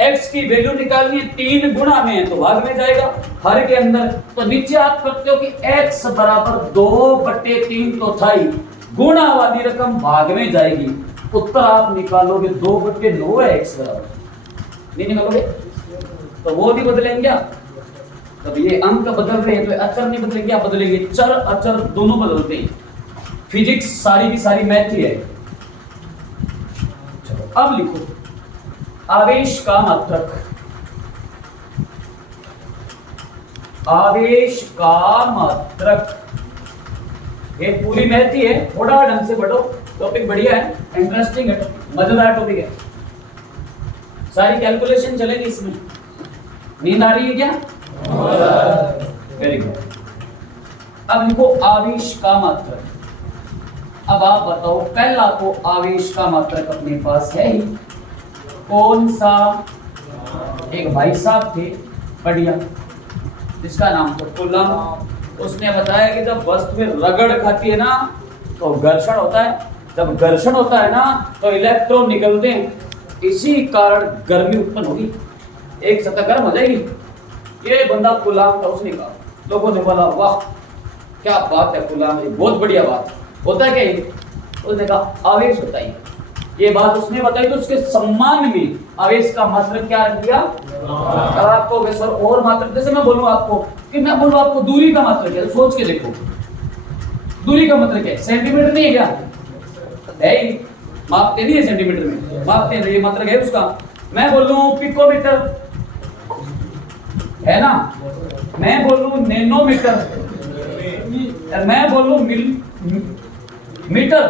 x की वैल्यू निकालनी है, 3 गुणा में है तो भाग में जाएगा, हर के अंदर। तो नीचे आप करते हो कि x बराबर 2/3 तो था ही, गुणा वाली रकम भाग में जाएगी। उत्तर आप निकालोगे 2/9 है x बराबर, नहीं निकालोगे तो वो नहीं बदलेंगे क्या? तब ये अंक बदल रहे हैं तो अचर नहीं बदलेंगे, क्या बदलेंगे? चर अचर दोनों बदलते हैं। फिजिक्स सारी की सारी मैथ ही है। चलो अब लिखो आवेश का मात्रक, आवेश का मात्रक, ये पूरी मैथ ही है। थोड़ा ढंग से पढ़ो, टॉपिक बढ़िया है, इंटरेस्टिंग है, मजेदार टॉपिक है, सारी कैलकुलेशन चलेगी इसमें। नींद आ रही है क्या? Very good. अब लिखो आवेश का मात्रक। अब आप बताओ, पहला तो आवेश का मात्रक अपने पास है ही, कौन सा? एक भाई साहब थे बढ़िया, जिसका नाम तो कूलम। उसने बताया कि जब वस्तु रगड़ खाती है ना तो घर्षण होता है, जब घर्षण होता है ना तो इलेक्ट्रॉन निकलते हैं, इसी कारण गर्मी उत्पन्न होगी, एक सतह गर्म हो जाएगी। ये बंदा कूलम था, उसने कहा, लोगों ने बोला वाह क्या बात है कूलम, ये बहुत बढ़िया बात होता है क्या ये? उसने कहा आवेश होता है। ये बात उसने बताई तो उसके सम्मान में आवेश का मात्रक क्या रख दिया? आपको सर और मात्रक, जैसे मैं बोलूं आपको कि मैं बोलूं आपको दूरी का मात्रक है, सोच के देखो दूरी का मात्रक है, सेंटीमीटर नहीं है क्या? है ही, मापते नहीं है सेंटीमीटर में, मापते हैं, ये मात्रक है उसका। मैं बोलूं पिकोमीटर है ना, मैं बोलूं नैनोमीटर, मैं बोलूं मीटर,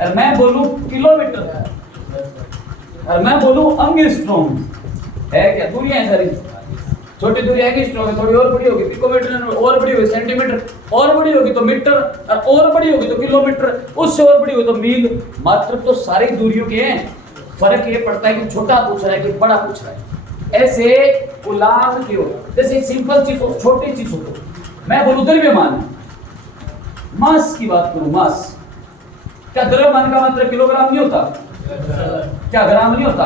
और मैं बोलूं किलोमीटर, और मैं बोलूं एंगस्ट्रॉम, है क्या? दूरियां हैं सारी, छोटी दूरी एंगस्ट्रॉम है, थोड़ी और बड़ी होगी पिकोमीटर, और बड़ी होगी सेंटीमीटर, और बड़ी होगी तो मीटर, और बड़ी होगी तो किलोमीटर, उससे और बड़ी होगी तो मील। मात्र तो सारी दूरियों के हैं, फर्क ये पड़ता है कि छोटा पूछ रहा है कि बड़ा पूछ रहा है। ऐसे कूलम की हो, जैसे सिंपल चीज हो, छोटी चीज हो, तो मैं बोलूं द्रव्यमान, मास की बात करूं, मास, क्या द्रव्यमान का मतलब किलोग्राम नहीं होता? क्या ग्राम नहीं होता?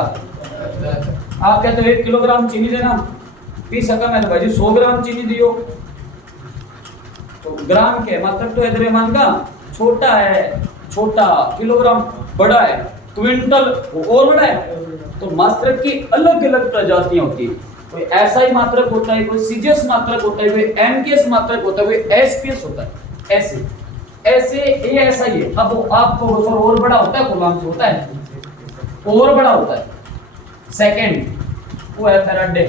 आप कहते हो 1 किलोग्राम चीनी देना, 30 का मैं भाई 100 ग्राम चीनी दियो, तो ग्राम के मतलब तो है द्रव्यमान का, छोटा है छोटा, किलोग्राम बड़ा है, क्विंटल और बड़ा है। तो मात्रक की अलग अलग प्रजातियां होती है, कोई ऐसा ही मात्रक होता है, कोई सीजीएस मात्रक होता है, कोई एमकेएस मात्रक होता है, कोई एसपीएस होता है। ऐसे ऐसे ये ऐसा ही है। अब आपको और बड़ा होता है, कूलम से होता है, और बड़ा होता है सेकंड, वो है फैराडे।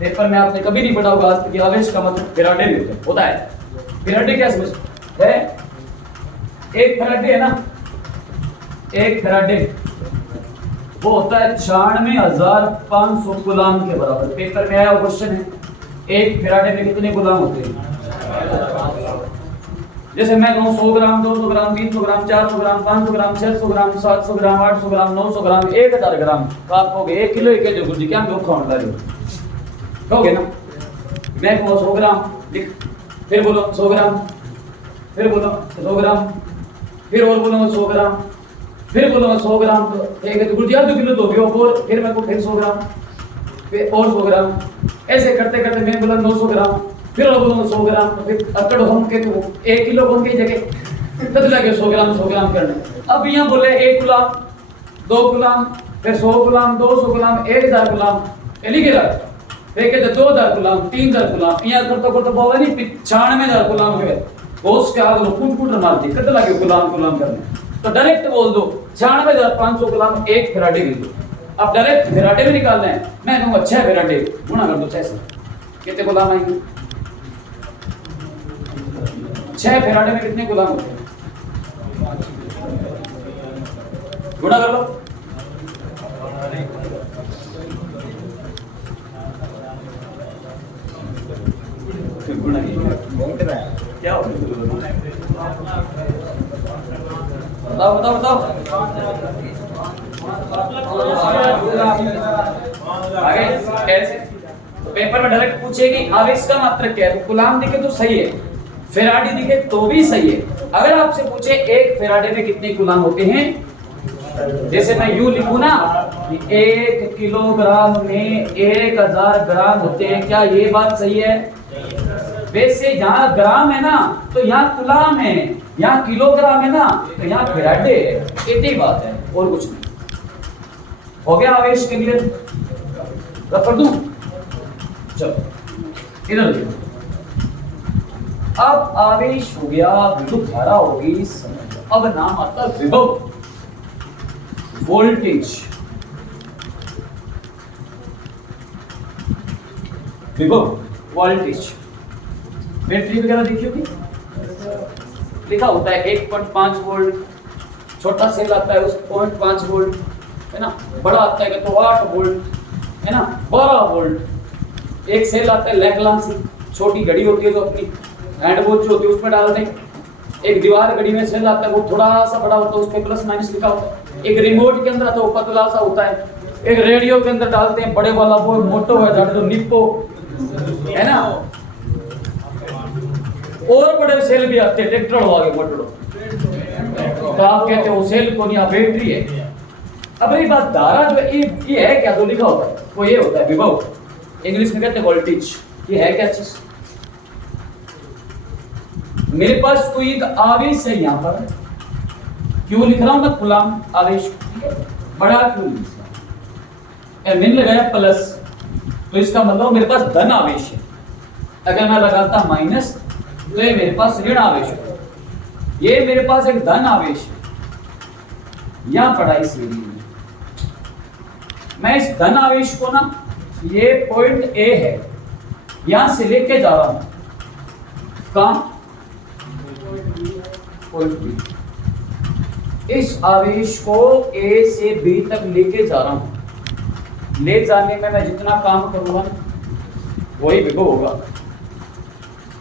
पेपर में आपने कभी नहीं पढ़ा होगा आज तक, आवेश का मतलब फैराडे भी होता है। फैराडे क्या समझ है? एक फैराडे है ना, एक फैराडे वो होता है 96,500 कूलम के बराबर। पेपर में आया क्वेश्चन है, एक फैराडे में कितने कूलम होते हैं? जैसे मैं कहूं 100 ग्राम, 200 ग्राम, 300 ग्राम, 400 ग्राम, 500 ग्राम, 600 ग्राम, 700 ग्राम, 800 ग्राम, 900 ग्राम, 1000 ग्राम, तो आप कहोगे 1 किलो के जो गुरुजी क्या धोखा होता है, कहोगे ना। मैं कहूं 100 ग्राम, लिख, फिर बोलो 100 ग्राम, फिर बोलो 100 ग्राम, फिर और बोलो 100 ग्राम, फिर बोलो 100 ग्राम, तो एक तो गुरुजी 2 किलो तो भी, और फिर मैं को फिर 100 ग्राम, फिर और 100 ग्राम, ऐसे करते करते मैं बोला 900 ग्राम, फिर और बोलो 100 ग्राम, तो फिर अकड़ हम के तो 1 किलो कौन की जगह तब लगे 100 ग्राम करने। अब यहाँ बोले 1 कूलम, 2 कूलम, फिर 100 कूलम, 200 कूलम, 1000 कूलम, लिखे रहा, फिर कहते 2000 कूलम, 3000 कूलम, यहाँ करते बोला नहीं 95,000 कूलम के घोष के आग लो कूट मार दी, कत लगे कूलम करने। तो डायरेक्ट बोल दो 96,500 कूलम एक फेराडे की दो। अब डायरेक्ट फेराडे में निकालना है, मैं कहूँगा 6 फेराडे गुणा कर दो 6 से, कितने कूलम आएंगे? 6 फेराडे में कितने कूलम होते हैं? गुणा कर लो। क्या हो बताओ बताओ बताओ। आगे कैसे पेपर में डायरेक्ट पूछेगी आवेश का मात्रक क्या है, तो कूलम दिखे तो सही है, फेराडे दिखे तो भी सही है। अगर आपसे पूछे एक फेराडे में कितने कूलम होते हैं, जैसे मैं यूं लिखूं ना, 1 किलोग्राम में 1000 ग्राम होते हैं, क्या ये बात सही है? वैसे यहाँ ग्राम है ना तो यहाँ कूलम है, यहाँ किलोग्राम है ना तो यहाँ फेराडे है, इतनी बात है और कुछ नहीं। हो गया आवेश के लिए रख दूं? चलो इधर देखो, अब आवेश हो गया, विद्युत धारा होगी, अब नाम आता विभव, वोल्टेज, विभव वोल्टेज। बैटरी वगैरह देखी होगी, लिखा होता है 1.5 वोल्ट, छोटा सेल आता है उस 0.5 वोल्ट है ना, बड़ा आता है तो 8 वोल्ट है ना, 12 वोल्ट। एक सेल आता है लैक्लांसी, छोटी घड़ी होती है जो अपनी हैंड वॉच जो होती है उसमें डाल दें। एक दीवार घड़ी में सेल आता है वो थोड़ा सा बड़ा होता है, उसमें प्लस माइनस लिखा होता है। एक रिमोट के अंदर आता है वो पतला सा होता है। एक रेडियो के अंदर डालते हैं बड़े वाला, वो मोटो है जो निप्पो है ना, और बड़े सेल भी आते हैं ट्रैक्टर वाले मोटरो, तो आप कहते हो सेल को नहीं, आप बैटरी है। अब ये बात धारा जो है ये है क्या, जो लिखा होता है वो ये होता है विभव, इंग्लिश में कहते हैं वोल्टेज। ये है क्या चीज? मेरे पास कोई एक आवेश है यहाँ पर, क्यों लिख रहा हूं मैं कूलम आवेश, बड़ा क्यों लिख रहा हूं, मैंने लगाया प्लस, तो इसका मतलब मेरे पास धन आवेश है। अगर मैं लगाता माइनस तो ये मेरे पास ऋण आवेश है, ये मेरे पास एक धन आवेश है। यहां पढ़ा इस वीडियो में मैं इस धन आवेश को ना, ये पॉइंट ए है, यहां से लेके जा रहा हूं कहां, पॉइंट बी। इस आवेश को ए से बी तक लेके जा रहा हूं, ले जाने में मैं जितना काम करूंगा वही विभव होगा।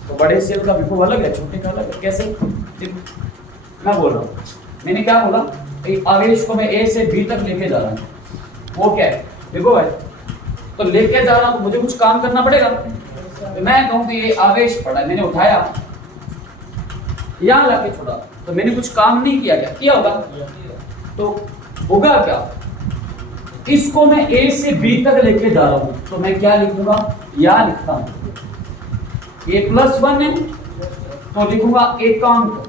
तो बड़े सेल का विभव अलग है, छोटे का अलग है। कैसे? मैं बोल रहा हूं, मैंने क्या बोला, आवेश को मैं ए से बी तक लेके जा रहा हूं, वो क्या है, विभव है। तो लेके जा रहा हूं तो मुझे कुछ काम करना पड़ेगा। तो मैं कहूं कि ये आवेश पड़ा, मैंने उठाया यहां लाके छोड़ा, तो मैंने कुछ काम नहीं किया, क्या किया होगा? तो होगा क्या, इसको मैं ए से बी तक लेके जा रहा हूं, तो मैं क्या लिखूंगा, यहां लिखता हूं ये +1 है तो लिखूंगा एकांक,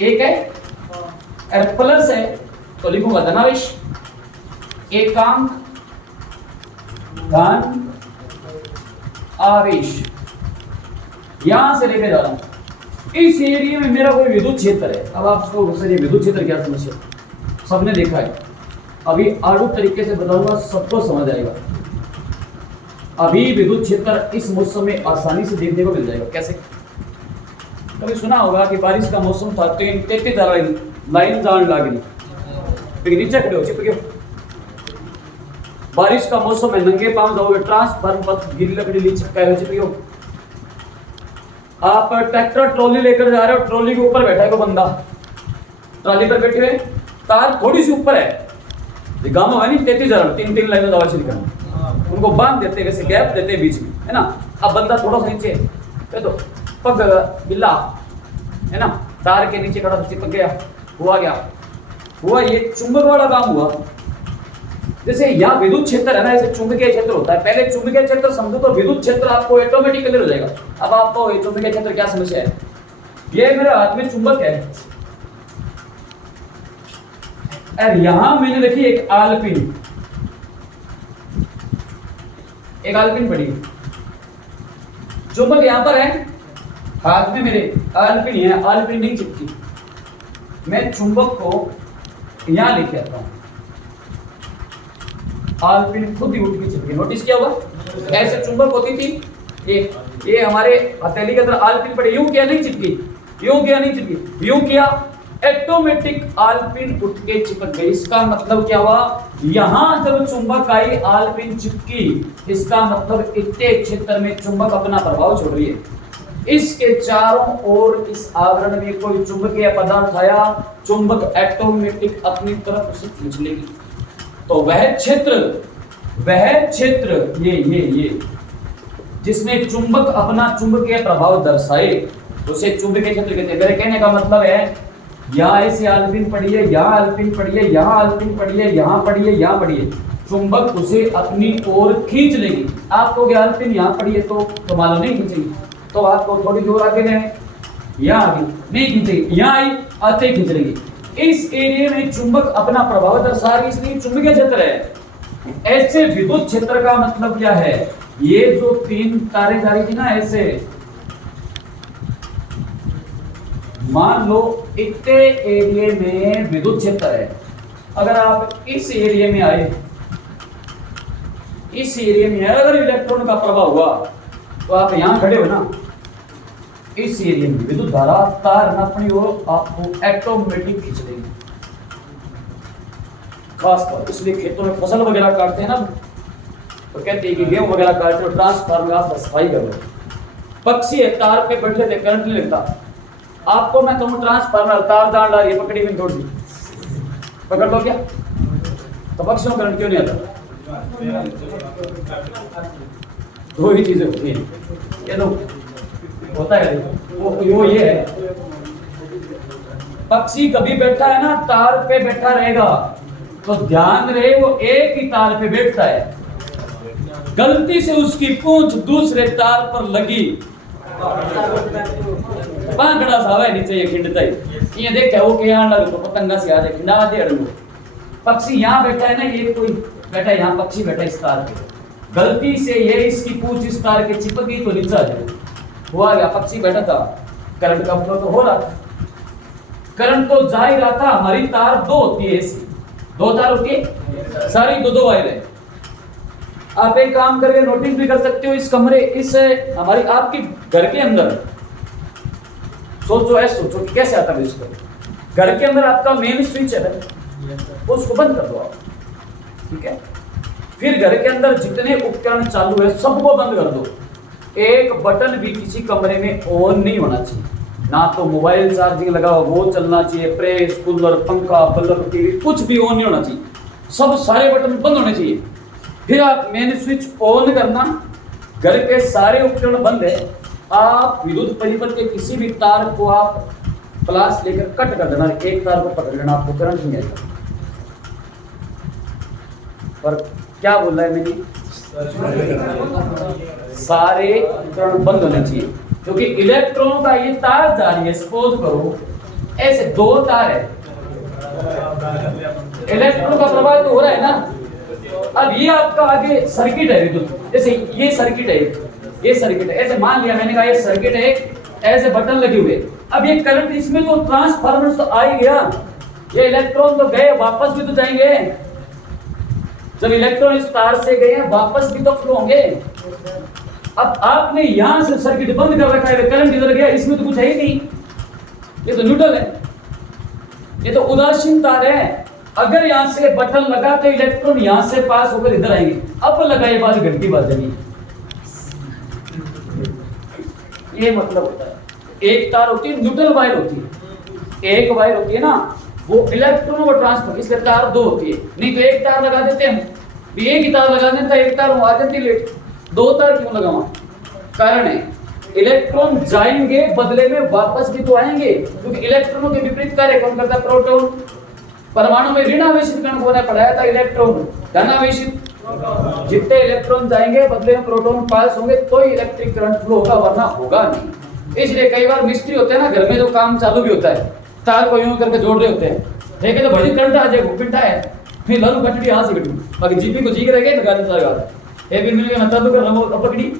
एक है और प्लस है तो लिखूंगा धनावेश, एकांक धन आवेश। यहां से लेके जा रहा हूं, इस एरिया में मेरा कोई विद्युत क्षेत्र है। अब आपको सर ये विद्युत क्षेत्र क्या समस्या, सबने देखा है, अभी आड़ू तरीके से बताऊंगा सबको समझ आएगा। अभी विद्युत क्षेत्र इस मौसम में आसानी से देखने को मिल जाएगा। कैसे? कभी सुना होगा कि बारिश का मौसम था, 33 लाइन जान लगी, नीचे खड़े हो चिपके, बारिश का मौसम है, नंगे पांव जाओगे, ट्रांसफार्मर पर गिरी लकड़ी ली चिपकाए हुए चिपके हो। आप ट्रैक्टर ट्रॉली लेकर जा रहे हो, ट्रॉली के ऊपर बैठा है कोई बंदा, ट्रॉली पर बैठे हुए, तार थोड़ी सी ऊपर है, गाँव है नहीं 33 3 लाइनों दवा से निकलना, उनको बांध देते वैसे गैप देते बीच में, है ना। अब बंदा थोड़ा सा नीचे तो पग बिल्ला है ना, तार के नीचे खड़ा चिपक गया, हुआ ये चुंबक वाला काम हुआ। जैसे यहाँ विद्युत क्षेत्र है ना, ऐसे चुंबकीय क्षेत्र होता है। पहले चुंबकीय क्षेत्र समझो तो विद्युत क्षेत्र आपको ऑटोमेटिक क्लियर हो जाएगा। अब आपको चुंबकीय क्षेत्र क्या समस्या है, ये मेरे हाथ में चुंबक है और यहां मैंने रखी एक आलपिन पड़ी, चुंबक यहां पर है, हाथ में मेरे आलपिन है, आलपिन नहीं चिपकी। मैं चुंबक को यहां लेके आता हूं, आलपिन खुद ही उठ के चिपकी। नोटिस किया होगा ऐसे चुंबक होती थी, ये हमारे हथेली के अंदर आलपिन पड़े, यूं किया नहीं चिपकी, यूं किया नहीं चिपकी, यूं किया ऑटोमेटिक आलपिन उठ के चिपक गई। इसका मतलब क्या हुआ, यहां जब चुंबक आई आलपिन चिपकी, इसका मतलब इतने क्षेत्र में चुंबक अपना प्रभाव छोड़ रही है। इसके चारों ओर इस आवरण में कोई चुंबकीय पदार्थ आया, चुंबक ऑटोमेटिक अपनी तरफ उसे खींच लेगी। तो वह क्षेत्र ये जिसमें चुंबक अपना चुंबकीय प्रभाव दर्शाए उसे चुंबकीय क्षेत्र कहते हैं। मेरे कहने का मतलब है यहाँ ऐसी आलपिन पड़ी है, यहाँ आलपिन पड़ी है, यहाँ आलपिन पड़ी है, यहाँ पड़ी है, यहाँ पड़ी है, चुंबक उसे अपनी ओर खींच लेगी। आप कहोगे आलपिन यहाँ पड़ी है तो मालूम नहीं खींचेगी, तो आपको थोड़ी दूर आगे जाए, यहाँ आगे नहीं खींचेगी, यहाँ आई आते खींच लेगी। इस एरिया में चुंबक अपना प्रभाव दर्शा रही, इसलिए चुंबकीय क्षेत्र है। ऐसे विद्युत क्षेत्र का मतलब क्या है, ये जो तीन तारे जा रही थी ना, ऐसे मान लो इतने एरिया में विद्युत क्षेत्र है। अगर आप इस एरिया में आए, इस एरिया में अगर इलेक्ट्रॉन का प्रभाव हुआ तो आप यहां खड़े हो ना, इस एरिया में विद्युत धारा तार न अपनी ओर आपको ऑटोमेटिक खींच देगी। खासकर इसलिए खेतों में फसल वगैरह काटते हैं ना, तो कहते हैं कि गेहूं वगैरह काटते हो ट्रांसफार्मर आप सफाई करो। पक्षी है तार पे बैठे थे, करंट नहीं लगता, आपको मैं कहूँ ट्रांसफार्मर तार डाल रही है, पकड़ी हुई थोड़ी सी पकड़ लो क्या, तो पक्षियों करंट क्यों नहीं आता? दो ही चीजें होती हैं, ये तो होता है वो ये है, पक्षी कभी बैठा है ना तार पे बैठा रहेगा तो ध्यान रहे वो एक ही तार पे बैठता है, गलती से उसकी पूंछ दूसरे तार पर लगी, पांगड़ा सा है नीचे ये खिंडता है, ये देखा वो के यहां लग तो पतंगा से आ जाए खिंडा दे अड़ो। पक्षी यहां बैठा है ना, ये कोई बैठा है यहां, पक्षी बैठा है इस तार पे, गलती से ये इसकी पूंछ इस तार के चिपक गई तो नीचे आ जाए, हुआ गया, पक्षी बैठा था, करंट का फ्लो तो हो रहा था, करंट तो जा ही रहा था। हमारी तार दो होती है, ऐसी दो तार होती है, सारी दो वायर है। आप एक काम करके नोटिस भी कर सकते हो, इस कमरे इस हमारी आपके घर के अंदर सोचो सोचो कि कैसे आता है इसको, घर के अंदर आपका मेन स्विच है, उसको बंद कर दो आप, ठीक है, फिर घर के अंदर जितने उपकरण चालू है सबको बंद कर दो, एक बटन भी किसी कमरे में ऑन नहीं होना चाहिए, ना तो मोबाइल चार्जिंग लगा हुआ वो चलना चाहिए, प्रेस कूलर पंखा बल्ब टीवी कुछ भी ऑन नहीं होना चाहिए, सब सारे बटन बंद होने चाहिए। फिर आप मेन स्विच ऑन करना, घर के सारे उपकरण बंद है, आप विद्युत परिपथ के किसी भी तार को आप प्लास लेकर कट कर देना, एक तार को पकड़ लेना, आपको करंट नहीं आएगा। पर क्या बोल रहा है मैंने, सारे उपकरण बंद होने चाहिए, क्योंकि इलेक्ट्रॉन का ये तार जा रही है, सपोज करो ऐसे दो तार है, इलेक्ट्रॉन का प्रवाह तो हो रहा है ना, अब ये आपका आगे सर्किट है विद्युत, जैसे ये सर्किट है, ये सर्किट है, ऐसे मान लिया मैंने कहा ये सर्किट है, ऐसे बटन लगे हुए, अब ये करंट इसमें तो ट्रांसफार्मर तो आ ही गया, ये इलेक्ट्रॉन तो गए वापस भी तो जाएंगे, जब इलेक्ट्रॉन इस तार से गए वापस भी तो फ्लो होंगे। अब आपने यहां से सर्किट बंद कर रखा है, करंट इधर गया, इसमें तो कुछ है ही नहीं, ये तो न्यूट्रल है, ये तो उदासीन तार है। अगर यहां से बटन लगा तो इलेक्ट्रॉन यहां से पास होकर इधर आएंगे, अब लगाए बाद घंटी बजेगी, ये मतलब होता है। एक तार होती है न्यूट्रल वायर होती है, एक वायर होती है ना वो इलेक्ट्रॉनों को ट्रांसफर, इसलिए तार दो होती है, नहीं तो एक तार लगा देते हैं, एक ही तार लगा देता, एक तार आ जाती लेट, दो तार क्यों लगावा, कारण है इलेक्ट्रॉन जाएंगे बदले में वापस भी तो आएंगे, क्योंकि इलेक्ट्रॉनों के विपरीत कार्य कौन करता है, प्रोटॉन। परमाणु में ऋणावेशित कण को पढ़ाया था, इलेक्ट्रॉन धनावेशित, जितने इलेक्ट्रॉन जाएंगे बदले में प्रोटॉन पास होंगे तो ही इलेक्ट्रिक करंट फ्लो होगा, वरना होगा नहीं। इसलिए कई बार मिस्त्री होते हैं ना घर में, जो काम चालू भी होता है, तार को यूं करके जोड़ रहे होते हैं, देखे तो बड़ी करंट आ जाएगा, पिंटा है, फिर लालू कटड़ी हाथ से कटू, बाकी जीपी को जीक रहेगा लगा देता है, फिर मिलके नता तो कर पकड़ी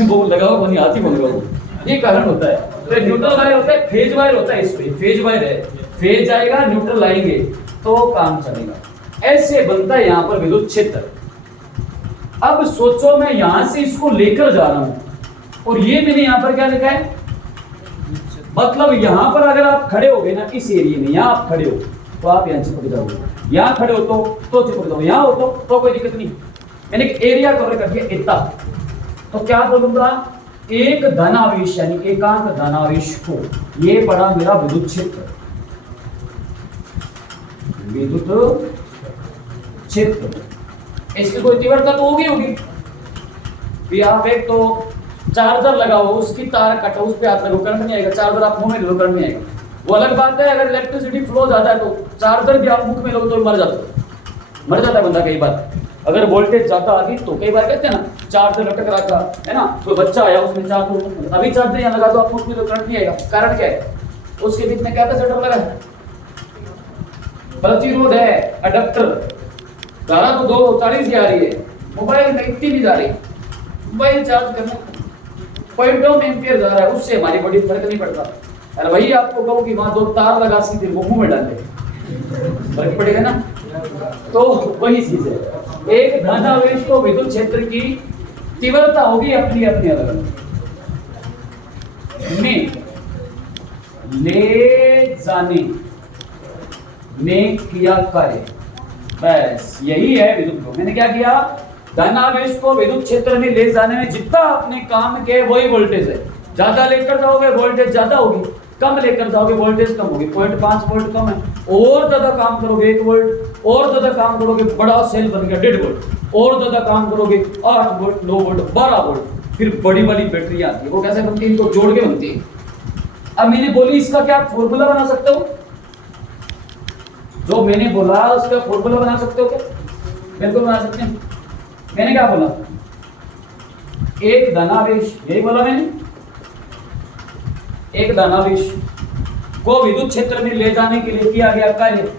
वो लगाओ कोनी हाथ ही बोलेगा, ये कारण होता है। तो न्यूट्रल वायर होता है, फेज वायर होता है, इस पे फेज वायर है, फेज जाएगा न्यूट्रल आएंगे, तो काम चलेगा। ऐसे बनता है यहां पर विद्युत क्षेत्र। अब सोचो मैं यहां से इसको लेकर जा रहा हूं और ये मैंने यहां पर क्या लिखा है, मतलब यहां पर अगर आप खड़े हो गए ना इस एरिया में, यहां आप खड़े हो तो आप यहां चिपक जाओगे, यहां खड़े हो तो चिपक जाओगे, यहां हो तो कोई दिक्कत नहीं। मैंने एक एरिया कवर कर दिया इतना, तो क्या बोलूंगा, एक धनावेश यानी एकांक धनावेश को ये पड़ा मेरा विद्युत क्षेत्र, विद्युत क्षेत्र। इसकी कोई तीव्रता तो होगी। आप एक तो चार्जर लगाओ, उसकी तार कटो, उस पे हाथ लगाओ, करंट नहीं आएगा। चार्जर आप मुंह में लो, करंट नहीं आएगा। वो अलग बात है अगर इलेक्ट्रिसिटी फ्लो ज्यादा है तो चार्जर भी आप मुंह में लो तो मर जाता है बंदा। कई बार अगर वोल्टेज ज्यादा आ गई तो कई बार कहते हैं ना चार्जर लटक रहा था, है ना, कोई बच्चा आया उसने चार्जर, अभी चार्जर यहाँ लगा दो आप मुंह में लो, करंट नहीं आएगा। कारण क्या है, उसके बीच में कैपेसिटर लगा है, प्रतिरोध है, अडप्टर। धारा तो 240 ही आ रही है, मोबाइल में इतनी नहीं जा रही। मोबाइल चार्ज करना 0.2 एम्पियर जा रहा है, उससे हमारी बॉडी फर्क नहीं पड़ता। अरे वही आपको कहूँ कि वहां 2 तार लगा सीधे वो मुंह में डाल दे, फर्क पड़ेगा ना। तो वही चीज है, एक धनावेश को विद्युत क्षेत्र की तीव्रता होगी अपनी अपनी अलग में ले जाने में किया कार्य, बस यही है विद्युत को। मैंने क्या किया, धनावेश को विद्युत क्षेत्र में ले जाने में जितना अपने काम के वही वोल्टेज है। ज्यादा लेकर जाओगे वोल्टेज ज्यादा होगी, कम लेकर जाओगे वोल्टेज कम होगी। 0.5 वोल्ट कम है, और ज्यादा काम करोगे 1 वोल्ट, और ज्यादा काम करोगे बड़ा सेल बन गया 1.5 वोल्ट, और ज्यादा काम करोगे 8 वोल्ट 9 वोल्ट 12 वोल्ट, फिर बड़ी वाली बैटरी आती है। वो कैसे बनती है, इनको जोड़ के बनती है। अब मैंने बोली इसका क्या फॉर्मूला बना सकते हो, जो मैंने बोला उसका फॉर्मूला बना सकते हो क्या? बिल्कुल बना सकते हैं। मैंने क्या बोला, एक धनावेश, यही बोला मैंने, एक धनावेश को विद्युत क्षेत्र में ले जाने के लिए किया गया कार्य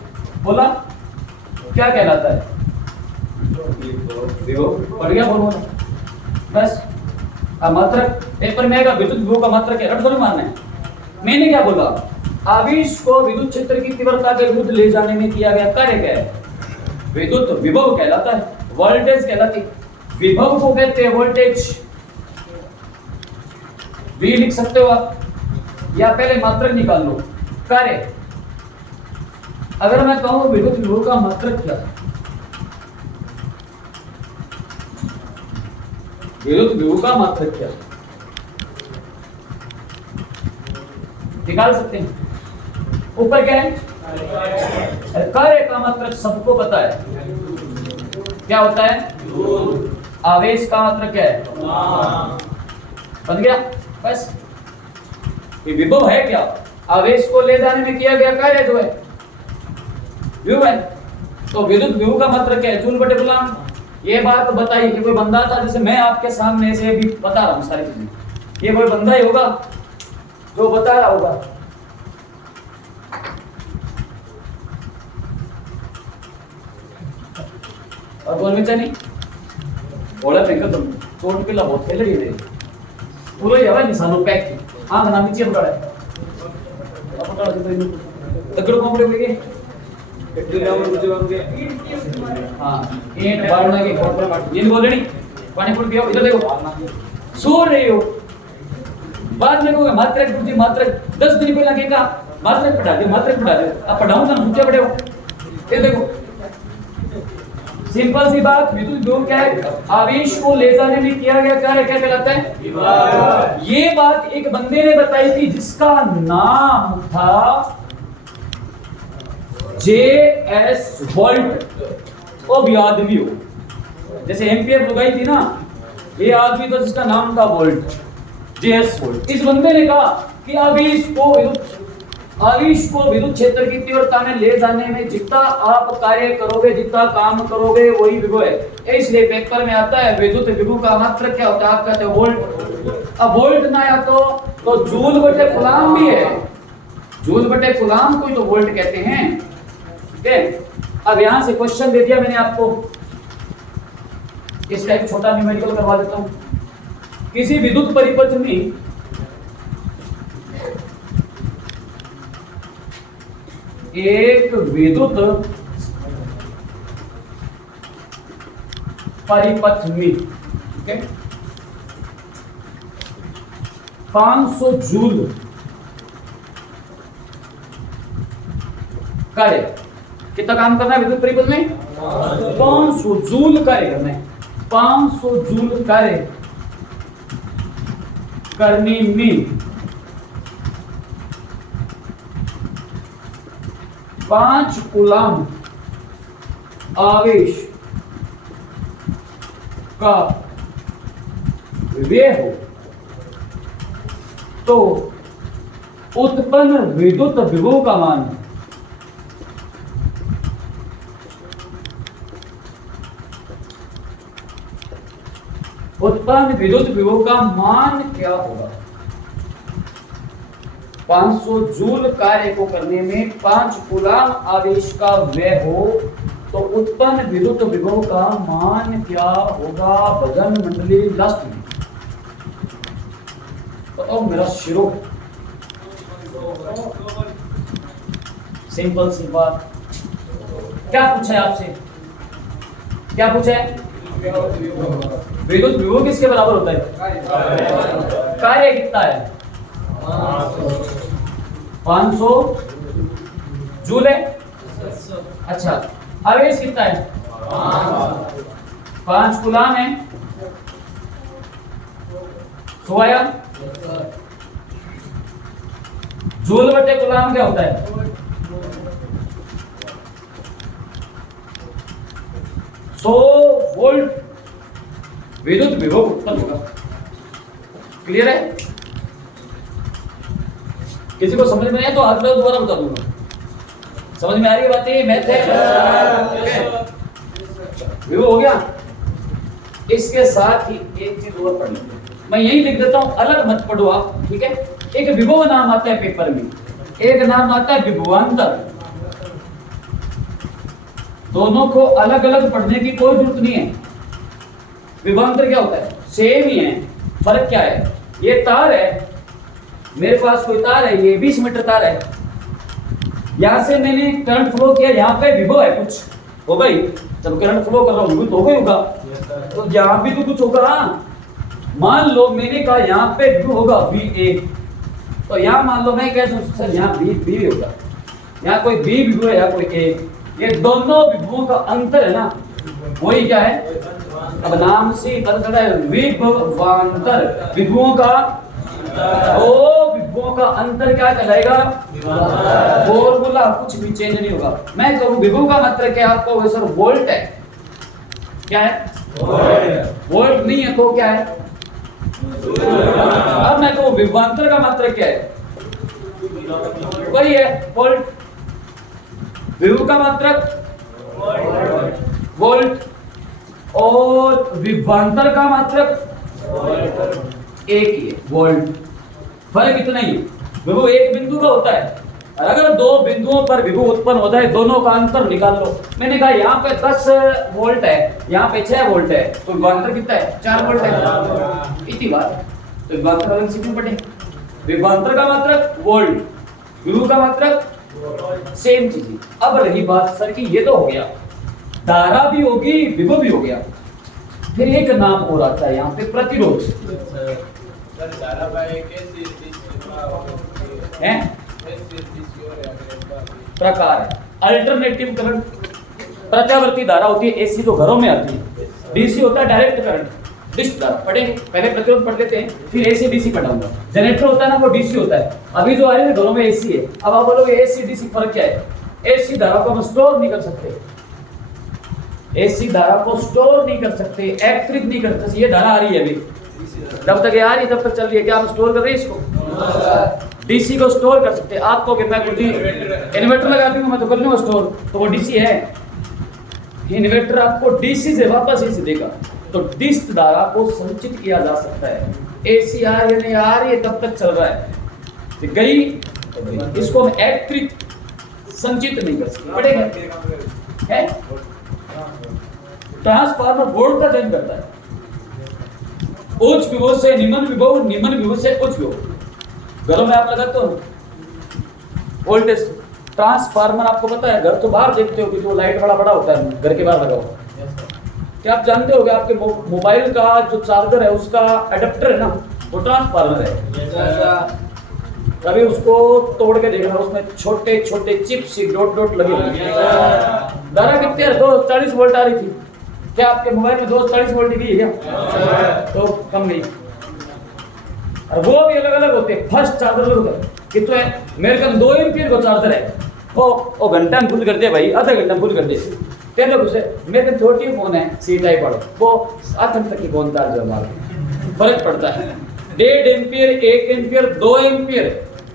बोला क्या कहलाता है, विभव। पढ़ गया फॉर्मूला, बस। अब मात्रक पेपर में आएगा, विद्युत विभव का मात्रक है, रट थोड़ी मारना है। मैंने क्या बोला, आवेश को विद्युत क्षेत्र की तीव्रता के विरुद्ध ले जाने में किया गया कार्य क्या है, विद्युत विभव कहलाता है, वोल्टेज कहलाती है। विभव को कहते हैं वोल्टेज, वी लिख सकते हो आप, या पहले मात्रक निकाल लो, कार्य। अगर मैं कहूं विद्युत विभव का मात्रक क्या है, विद्युत विभव का मात्रक क्या है, निकाल सकते हैं। ऊपर क्या है, कार्य का मात्रक सबको पता है, क्या होता है, आवेश का मात्रक क्या है, बन गया। बस ये विभव है क्या, आवेश को ले जाने में किया गया कार्य जो है विभव है। तो विद्युत विभव का मात्रक क्या है, जूल बटे कूलम। ये बात बताई कि कोई बंदा था, जैसे मैं आपके सामने से भी बता रहा हूं सारी चीजें, ये कोई बंदा ही होगा जो बता रहा होगा। और बोल में नहीं बोला फेंका तुम चोट पिला बहुत खेल रही है पूरा ही हवा निशानों पैक की आंख ना नीचे पकड़ा है, अब पकड़ा तो तगड़ कौन पड़े हुए हां ईंट बारना के फोट पर काट ये बोल रही पानी पुर पियो, इधर देखो सो रहे हो, बाद में को मात्रक गुरुजी मात्रक 10 दिन पहले के का मात्रक पढ़ा दे, मात्रक पढ़ा दे, अब पढ़ाऊं ना सूचे पढ़े हो। ये देखो सिंपल सी बात, विद्युत विभव क्या है, आवेश को ले जाने में किया गया कार्य क्या कहलाता है। ये बात एक बंदे ने बताई थी जिसका नाम था J.S. वोल्ट। वो भी आदमी हो, जैसे एम्पियर लगाई थी ना, ये आदमी था जिसका नाम था वोल्ट, J.S. वोल्ट। इस बंदे ने कहा कि आवेश को विद्युत क्षेत्र की तीव्रता में ले जाने में जितना आप कार्य करोगे, जितना काम करोगे, वही विभव है। इसलिए पेपर में आता है विद्युत विभव का मात्रक क्या होता है, आप कहते हो वोल्ट। अब वोल्ट ना या तो जूल बटे कूलम भी है, जूल बटे कूलम को ही तो वोल्ट कहते हैं। ठीक है, अब यहां से क्वेश्चन दे दिया मैंने आपको, इसका एक छोटा न्यूमेरिकल करवा देता हूं। किसी विद्युत परिपथ में एक विद्युत परिपथ में, ठीक है, 500 जूल कार्य, कितना काम करना है विद्युत परिपथ में? 500 जूल कार्य करना है। 500 जूल कार्य करने में 5 कूलम आवेश का व्यय हो तो उत्पन्न विद्युत विभव का मान क्या होगा? 500 जूल कार्य को करने में 5 कूलम आवेश का व्यय हो तो उत्पन्न विद्युत विभव का मान क्या होगा? भजन मंडली लास्ट में तो मेरा शिरो सिंपल सी बात। क्या पूछा है आपसे? क्या पूछा है? विद्युत विभव किसके बराबर होता है? कार्य कितना है? 500 जूल है। अच्छा, आवेश कितना है? 5 कूलम है। सोया जूल बटे कूलम क्या होता है? 100 वोल्ट विद्युत विभव उत्पन्न होगा। क्लियर है? किसी को समझ में नहीं है तो हाथ में दोबारा बता दूंगा। समझ में आ रही है बातें? मैथ है, विभव हो गया। इसके साथ ही एक चीज और पढ़नी है, मैं यही लिख देता हूं, अलग मत पढ़ो आप, ठीक है? एक विभव नाम आता है पेपर में, एक नाम आता है विभवांतर। दोनों को अलग अलग पढ़ने की कोई जरूरत नहीं है। विभवांतर क्या होता है? सेम ही है, फर्क क्या है? ये तार है, मेरे पास कोई तार है, ये 20 मीटर तार है, यहां से मैंने करंट फ्लो किया, यहाँ पे विभव है कुछ, हो गई। जब करंट फ्लो कर रहा हूँ तो हो गई होगा, तो यहाँ भी तो कुछ होगा। मान लो मैंने कहा यहाँ पे विभव होगा VA, तो यहाँ मान लो मैं कह सकता सर यहाँ B होगा, यहाँ कोई B विभव है, यहाँ कोई A, ये दोनों विभवों का अंतर है ना, वही क्या है? अब नाम से पता चला है विभवांतर, विभवों का विभवों का अंतर क्या कहलाएगा? फॉर्मूला कुछ भी चेंज नहीं होगा। मैं कहूँ विभव का मात्रक क्या है? आपको सर वोल्ट है, क्या है? वोल्ट नहीं है तो क्या है? अब मैं कहूँ विभवांतर का मात्रक क्या है? वही है वोल्ट। विभव का मात्रक वोल्ट और विभवांतर का मात्रक एक ही है, वोल्ट। फर्क इतना ही, विभव एक बिंदु का होता है, और अगर दो बिंदुओं पर विभव उत्पन्न होता है, दोनों का अंतर निकाल लो। मैंने कहा यहाँ पे 10 वोल्ट है, यहाँ पे 6 वोल्ट है, तो विभवांतर कितना है? 4 वोल्ट है। इतनी बात है, तो विभवांतर अलग सीखनी पड़े। विभवांतर का मात्रक वोल्ट, विभव का मात्रक सेम चीज। अब रही बात सर की, ये तो हो गया, धारा भी होगी, विभव भी हो गया, फिर एक नाम और आता है यहाँ पे, प्रतिरोध है, प्रकार है। अल्टरनेटिव करंट, प्रत्यावर्ती धारा होती है एसी जो घरों में आती है, डीसी होता है डायरेक्ट करंट, डिस्ट धारा। पढ़ेंगे पहले प्रतिरोध पढ़ लेते हैं, फिर एसी डीसी पढ़ाऊंगा। जनरेटर होता है ना, वो डीसी होता है। अभी जो आ रही है घरों में एसी है। अब आप बोलोगे एसी डीसी फर्क क्या है? एसी धारा को हम स्टोर नहीं कर सकते, एसी धारा को स्टोर नहीं कर सकते, एक्टिव नहीं कर सकते। ये धारा आ रही है अभी, जब तक ये आ रही है तब तक चल रही है, क्या हम स्टोर कर रहे हैं इसको? डीसी को स्टोर कर सकते हैं। आपको मैं कुछ इन्वर्टर लगा दूंगा, मैं तो कर लूंगा स्टोर, तो वो डीसी है। इन्वर्टर आपको डीसी से वापस एसी देगा, तो डिस्ट धारा को संचित किया जा सकता है। एसी आ रही है नहीं आ रही है तब तक चल रहा है, तो गई इसको हम एक्टिव संचित नहीं कर सकते, पड़ेगा है। ट्रांसफार्मर वोल्ट का चेंज करता है, उच्च विभव से निम्न विभव, निम्न विभव से उच्च विभव। घरों में आप लगाते हो वोल्टेज, ट्रांसफार्मर आपको पता है, घर तो बाहर देखते हो कि जो लाइट बड़ा बड़ा होता है घर के बाहर लगा हुआ, क्या आप जानते होगे आपके मोबाइल का जो चार्जर है उसका एडेप्टर है ना, वो ट्रांसफार्मर है। कभी उसको तोड़ के देखना, उसमें छोटे छोटे चिप्स डॉट डॉट लगे हुए हैं। धारा कितनी है? 240 वोल्ट आ रही थी। क्या आपके मोबाइल में 240 वोल्ट की है क्या? तो कम नहीं। और वो भी अलग अलग होते हैं। फर्स्ट चार्जर अलग होता है, कितना है? मेरे का 2 एम्पियर का चार्जर है, वो घंटा में फुल कर दे भाई, आधा घंटा फुल कर दे। तेरे लोग उसे, मेरे का छोटी फोन है सी टाइप वाला, वो आधे तक की फोन चार्ज हमारा फर्क पड़ता है। 1.5 एम्पियर, 1 एम्पियर, 2 एम्पियर,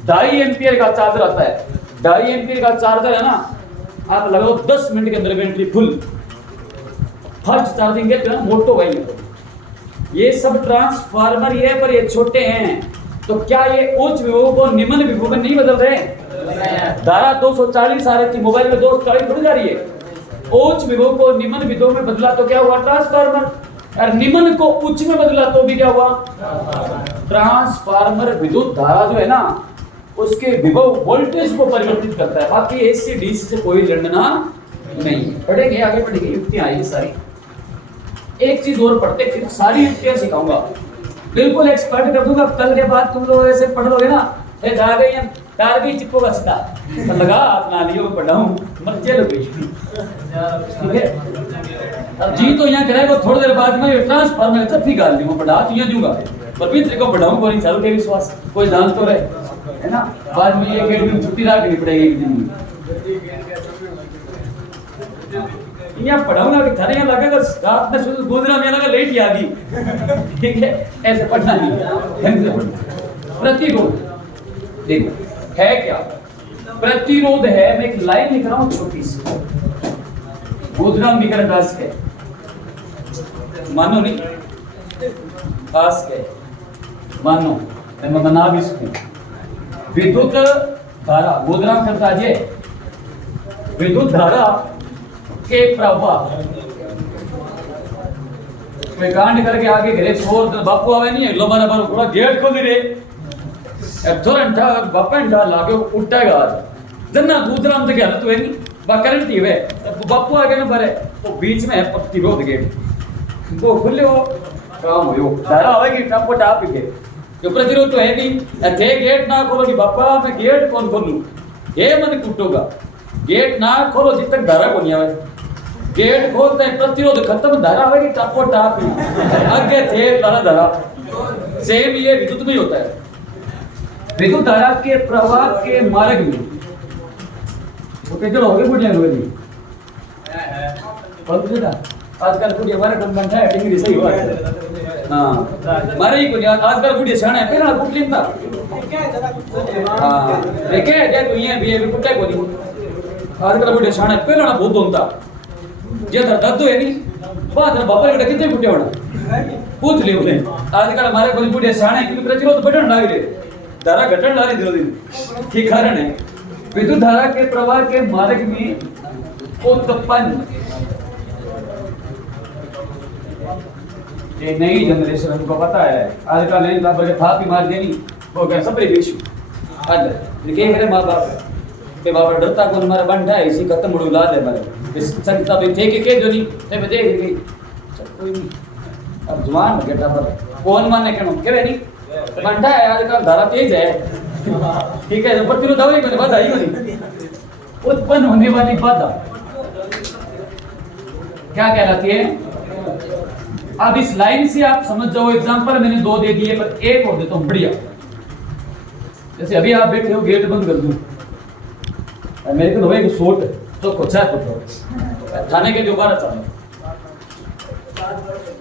2.5 एम्पियर का चार्जर आता है। 2.5 एम्पियर का चार्जर है ना, आप लगाओ 10 मिनट के अंदर बैटरी फुल। फर्स्ट चार्जिंग के ना मोटो भाई, ये सब ट्रांसफार्मर ही है पर ये छोटे हैं। तो क्या ये उच्च विभव को निम्न विभव में नहीं बदल रहे? धारा 240 आ रही थी, मोबाइल में 240 थोड़ी जा रही है। उच्च विभव को निम्न विभव में बदला तो क्या हुआ? ट्रांसफार्मर। और निम्न को उच्च में बदला तो भी क्या हुआ? ट्रांसफार्मर विद्युत धारा जो है ना, उसके विभव वोल्टेज को परिवर्तित करता है। बाकी एसी डीसी से कोई लड़ना नहीं। पढ़ेंगे, आगे पढ़ेंगे, युक्तियां आएगी सारी। एक चीज और पढ़ते फिर सारी युक्तियां सिखाऊंगा, बिल्कुल एक्सपर्ट कर दूंगा। कल के बाद तुम लोग ऐसे पढ़ लोगे ना, फिर जा गई हम तार भी चिपको बसता लगा अपना लियो पढ़ाऊं मत चलो गई। ठीक है, अब जी तो यहाँ कराएगा थोड़ी देर बाद में ट्रांसफार्मर तब भी गाल दूंगा, पढ़ा तो यहाँ दूंगा पर भी तेरे को पढ़ाऊं कोई चल के विश्वास कोई जान तो रहे, है ना। बाद में ये गेट में छुट्टी रखनी पड़ेगी एक दिन में। यहाँ पढ़ाऊंगा कि थाने यहाँ लगेगा रात में शुद्ध गोदरा में लगा लेट आ गई। ठीक है, ऐसे पढ़ना नहीं, ढंग से पढ़ना। प्रतिरोध देखो है क्या? प्रतिरोध है, मैं एक लाइन लिख रहा हूं छोटी सी, गोदरा मिकर दास के, मानो नहीं पास के, मानो मैं मना भी सकूं। विद्युत धारा गोदरा करता जे विद्युत धारा के प्रवाह कोई कांड करके आगे घरे छोड़ बापू आवे नहीं है लो मारा बारो थोड़ा गेट खोल रे अब तुरंत बापा लागे उठेगा जन्ना दूसरा हम के हालत हुए नहीं बा करंट ही हुए बापू आगे में भरे वो बीच में है प्रतिरोध गेट वो खुले हो काम हो धारा आवेगी टापो टाप के जो प्रतिरोध तो है नहीं थे गेट ना खोलो कि बापा मैं गेट कौन खोलूं ये मन कुटोगा गेट ना खोलो जब तक धारा को नहीं आवे गेट खोलते हैं प्रतिरोध खत्म धारा आवेगी टापो टाप आगे थे धारा सेम ये विद्युत में होता है। विद्युत धारा के प्रवाह के मार्ग में ओके चलो हो गए बुढ़िया हो गई कौन बुढ़िया आजकल बुढ़िया हमारे कम बनता है डिग्री सही हुआ हां मारे ही को आजकल बुढ़िया शान है पहला बुक लेता हां देखे क्या तो ये भी कुत्ते को नहीं आजकल बुढ़िया शान है पहला बहुत होता जे दर्द है नहीं बात है बाबा के कितने बुढ़े होना पूछ लियो ने आजकल हमारे कोई बुढ़िया शान है क्योंकि प्रतिरोध बढ़न लाग रहे धारा घटन ला रही दिनों दिन के कारण है। विद्युत धारा के प्रवाह के मार्ग में उत्पन्न ये नई जनरेशन हमको पता है आजकल नहीं था बड़े था भी मार देनी वो क्या सब विश्व आज के मेरे माँ बाप के बाबा डरता कौन हमारा बंटा है इसी खत्म उड़ ला दे हमारे इस संगता भी थे कि जो नहीं थे देख गई कोई नहीं अब जवान हो गया पर कौन माने क्यों कह नहीं बंटा है आजकल धारा तेज है ठीक है प्रतिरोध दवाई में बाधा ही नहीं उत्पन्न होने वाली बाधा क्या कहलाती है? अब इस लाइन से आप समझ जाओ एग्जांपल मैंने 2 दे दिए पर एक और देता हूं बढ़िया। जैसे अभी आप बैठे हो गेट बंद कर दूं मेरे को भाई शॉट तो कोचा को थाने के दोबारा चलो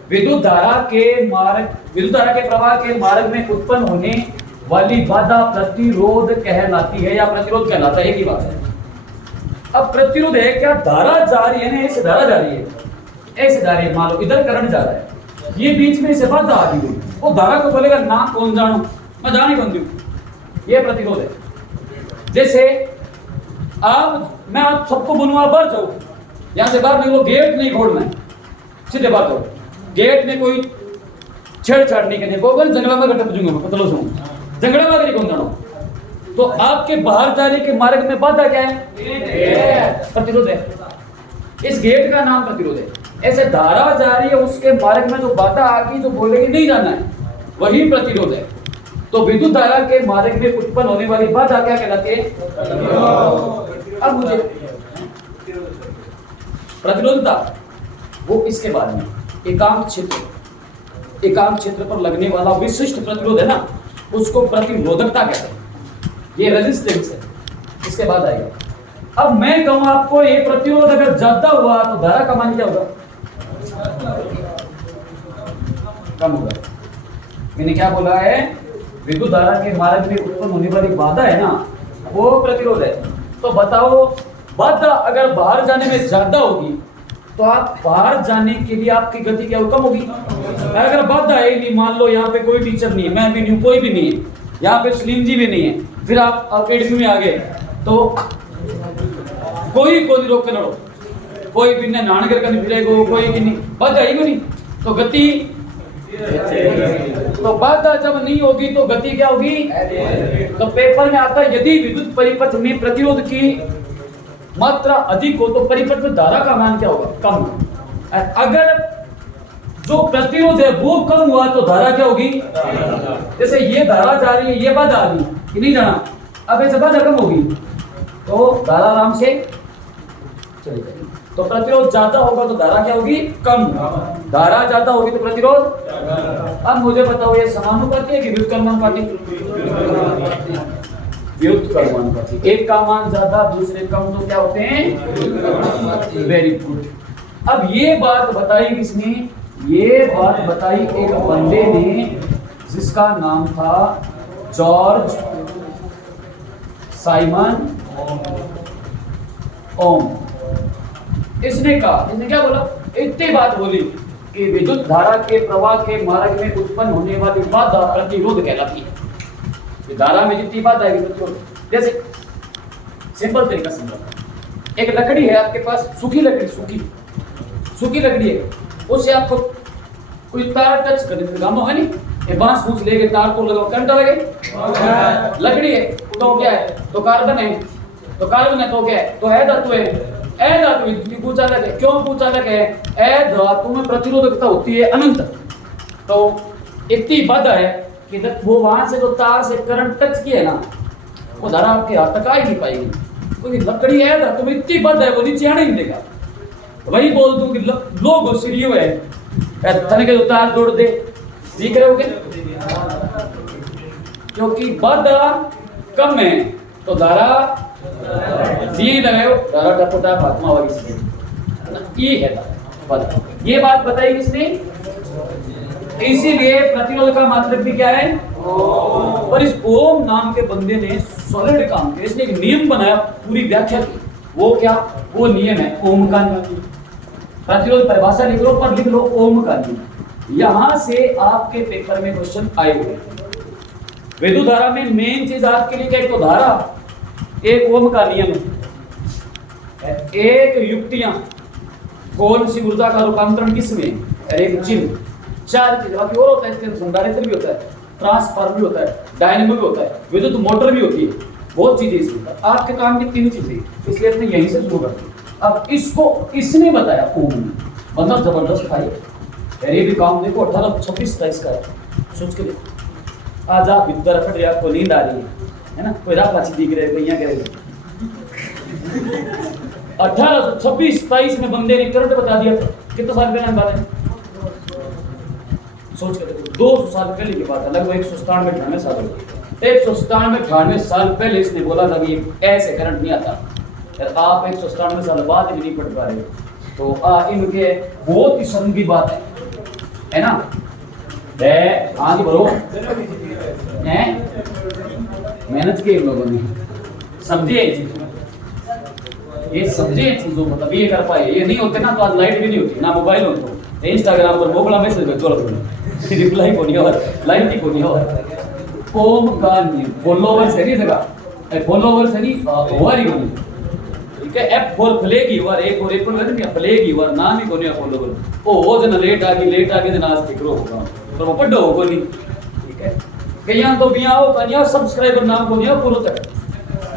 विद्युत धारा के प्रवाह के मार्ग में उत्पन्न होने वाली बाधा प्रतिरोध कहलाती है या प्रतिरोध कहलाता है, एक ही बात है। अब प्रतिरोध है क्या? धारा जा रही है ना, ऐसे धारा जा रही है, ऐसे जा रही है, मान लो इधर करंट जा रहा है, ये बीच में से बाधा आ रही है, वो धारा को बोलेगा ना कौन जानो मैं जान ही बन दूं, ये प्रतिरोध है। जैसे मैं आप सबको बोलूंगा बाहर जाओ, यहां से बाहर निकलो, गेट नहीं खोलना है, सीधे बात हो, गेट में कोई छेड़छाड़ नहीं करनी, जंगला में गट्टा पूछूंगा पतलो से जंगला में कौन जानो तो आपके बाहर जाने के मार्ग में बाधा क्या है? प्रतिरोध है। इस गेट का नाम प्रतिरोध है। ऐसे धारा जा रही है, उसके मार्ग में जो बाधा आगी, जो बोलेगी नहीं जाना है, वही प्रतिरोध है। तो विद्युत धारा के मार्ग में उत्पन्न होने वाली बाधा क्या कहलाती है? अब मुझे प्रतिरोधता वो इसके बारे में एकांक क्षेत्र पर लगने वाला विशिष्ट प्रतिरोध है ना, उसको प्रतिरोधकता कहते हैं। ये रेजिस्टेंस है, इसके बाद आएगा। अब मैं कहूं आपको ये प्रतिरोध अगर ज्यादा हुआ तो धारा का मान क्या होगा? कम होगा। मैंने क्या बोला है? विद्युत धारा के मार्ग में उत्पन्न होने वाली बाधा है ना, वो प्रतिरोध है। तो बताओ, बाधा अगर बाहर जाने में ज्यादा होगी तो आप बाहर जाने के लिए आपकी गति क्या कम होगी? अगर बाधा है नहीं, मान लो यहाँ पे कोई टीचर नहीं है, मैं भी नहीं हूँ, कोई भी नहीं है, यहाँ पे सलीम जी भी नहीं है, फिर आप अकेडमी में आ गए तो कोई रोक के लड़ो, कोई भी नानगर का नहीं फिरेगा, कोई भी नहीं, बाधा है नहीं, तो गति, तो बाधा जब नहीं होगी तो गति क्या होगी? तो पेपर में आता है यदि विद्युत परिपथ में प्रतिरोध की मात्रा अधिक हो तो परिपथ में धारा का मान क्या होगा? कम। अगर जो प्रतिरोध है वो कम हुआ तो धारा क्या होगी? जैसे ये धारा जा रही है, ये बाधा आ गई कि नहीं जाना, अब ऐसे बाधा कम होगी तो धारा आराम से चली जाएगी। तो प्रतिरोध ज्यादा होगा तो धारा क्या होगी? कम। धारा ज्यादा होगी तो प्रतिरोध। अब मुझे बताओ, ये समानुपाती है कि व्युत्क्रमानुपाती? व्युत्क्रमानुपाती। एक का मान ज्यादा, दूसरे कम, तो क्या होते हैं? Very good. अब ये बात बताई किसने? ये बात बताई एक बंदे ने जिसका नाम था जॉर्ज साइमन ओम। इसने क्या बोला? इतनी बात बोली कि विद्युत धारा के प्रवाह के मार्ग में उत्पन्न होने वाली बाधा प्रतिरोध कहलाती है। धारा में जितनी बाधा है प्रतिरोध। जैसे सिंपल तरीका समझो, एक लकड़ी है आपके पास, सूखी लकड़ी है, उससे आपको कोई तार टच कर दे, गामो है नहीं, ये बांस पूछ लेके तार को लगाओ, करंट लगे, लकड़ी है तो क्या है? तो कार्बन है, तो क्या है? तो है धातु है, ए धातु पूछा लगे। क्यों पूछा लगे? ए धातु में प्रतिरोधकता होती है अनंत, तो इतनी बाधा है कि वो वहां से जो तार से करंट टच किए ना, वो धारा आपके हाथ तक आ ही नहीं पाएगी, क्योंकि लकड़ी है धातु में इतनी बाधा है, वो नीचे आने नहीं देगा। वही बोल दूं कि लोग सीरियो है, तने के तार जोड़ दे, ठीक रहोगे, क्योंकि बाधा कम है तो धारा जी लगाओ, धारा टपटा आत्मा वाली ये है बाधा। ये बात बताई किसने? इसीलिए प्रतिरोध का मात्रक भी क्या है? और इस ओम नाम के बंदे ने सॉलिड काम किया, इसने एक नियम बनाया, पूरी व्याख्या की। वो क्या? वो नियम है ओम का नियम। प्रतिरोध परिभाषा लिख लो, पर लिख लो ओम का नियम। यहां से आपके पेपर में क्वेश्चन आए हुए। विद्युत धारा में मेन चीज आपके लिए क्या? एक तो धारा, एक ओम का नियम, एक युक्तियां, कौन सी ऊर्जा का रूपांतरण किसमें, एक चिन्ह, चार चीज। बाकी और होता है, इसके संधारित्र भी होता है, ट्रांसफार्मर भी होता है, डायनेमो भी होता है, विद्युत मोटर भी होती है, बहुत चीजें इसमें। आपके काम की तीन चीजें, इसलिए अपने यहीं से शुरू करते हैं। अब इसको इसने बताया ओम ने, मतलब जबरदस्त था ये भी काम। देखो 1826 का है, सोच के देखो। आज आप इधर रख रहे, आपको नींद आ रही है ना, कोई रात पाची दिख रहे, कोई यहाँ कह 1826-27 में बंदे ने करंट बता दिया था। कितने साल पहले बात है? सोच के देखो, 200 साल पहले की बात है, लगभग 197-98 साल पहले। 197-98 साल पहले इसने बोला था कि ऐसे करंट नहीं आता। आप 197 साल बाद भी नहीं पढ़ पा रहे, तो इनके बहुत ही शर्म की बात है ना? आगे बढ़ो, मेहनत की लोगों ने, समझे ये समझे चीजों, मतलब ये कर पाए। ये नहीं होते ना तो आज लाइट भी नहीं होती, ना मोबाइल हो तो इंस्टाग्राम पर मोबाइल मैसेज भेजो, रिप्लाई को नहीं हो, लाइट ही को नहीं हो। ओम का नियम, फॉलोवर्स है नहीं जगह, फॉलोवर्स है नहीं, ओवर ही होनी, ठीक है? एफ फॉर फ्लैग यूर, एक और एप्पल करने में फ्लैग यूर नाम ही कोनी है फॉलोवर। ओ वो जन लेट आ गई जन आज ठीक रो होगा, पर वो पढ़ो होगा नहीं, ठीक है? कहीं तो भी आओ कहीं सब्सक्राइबर नाम को नहीं पूरा तक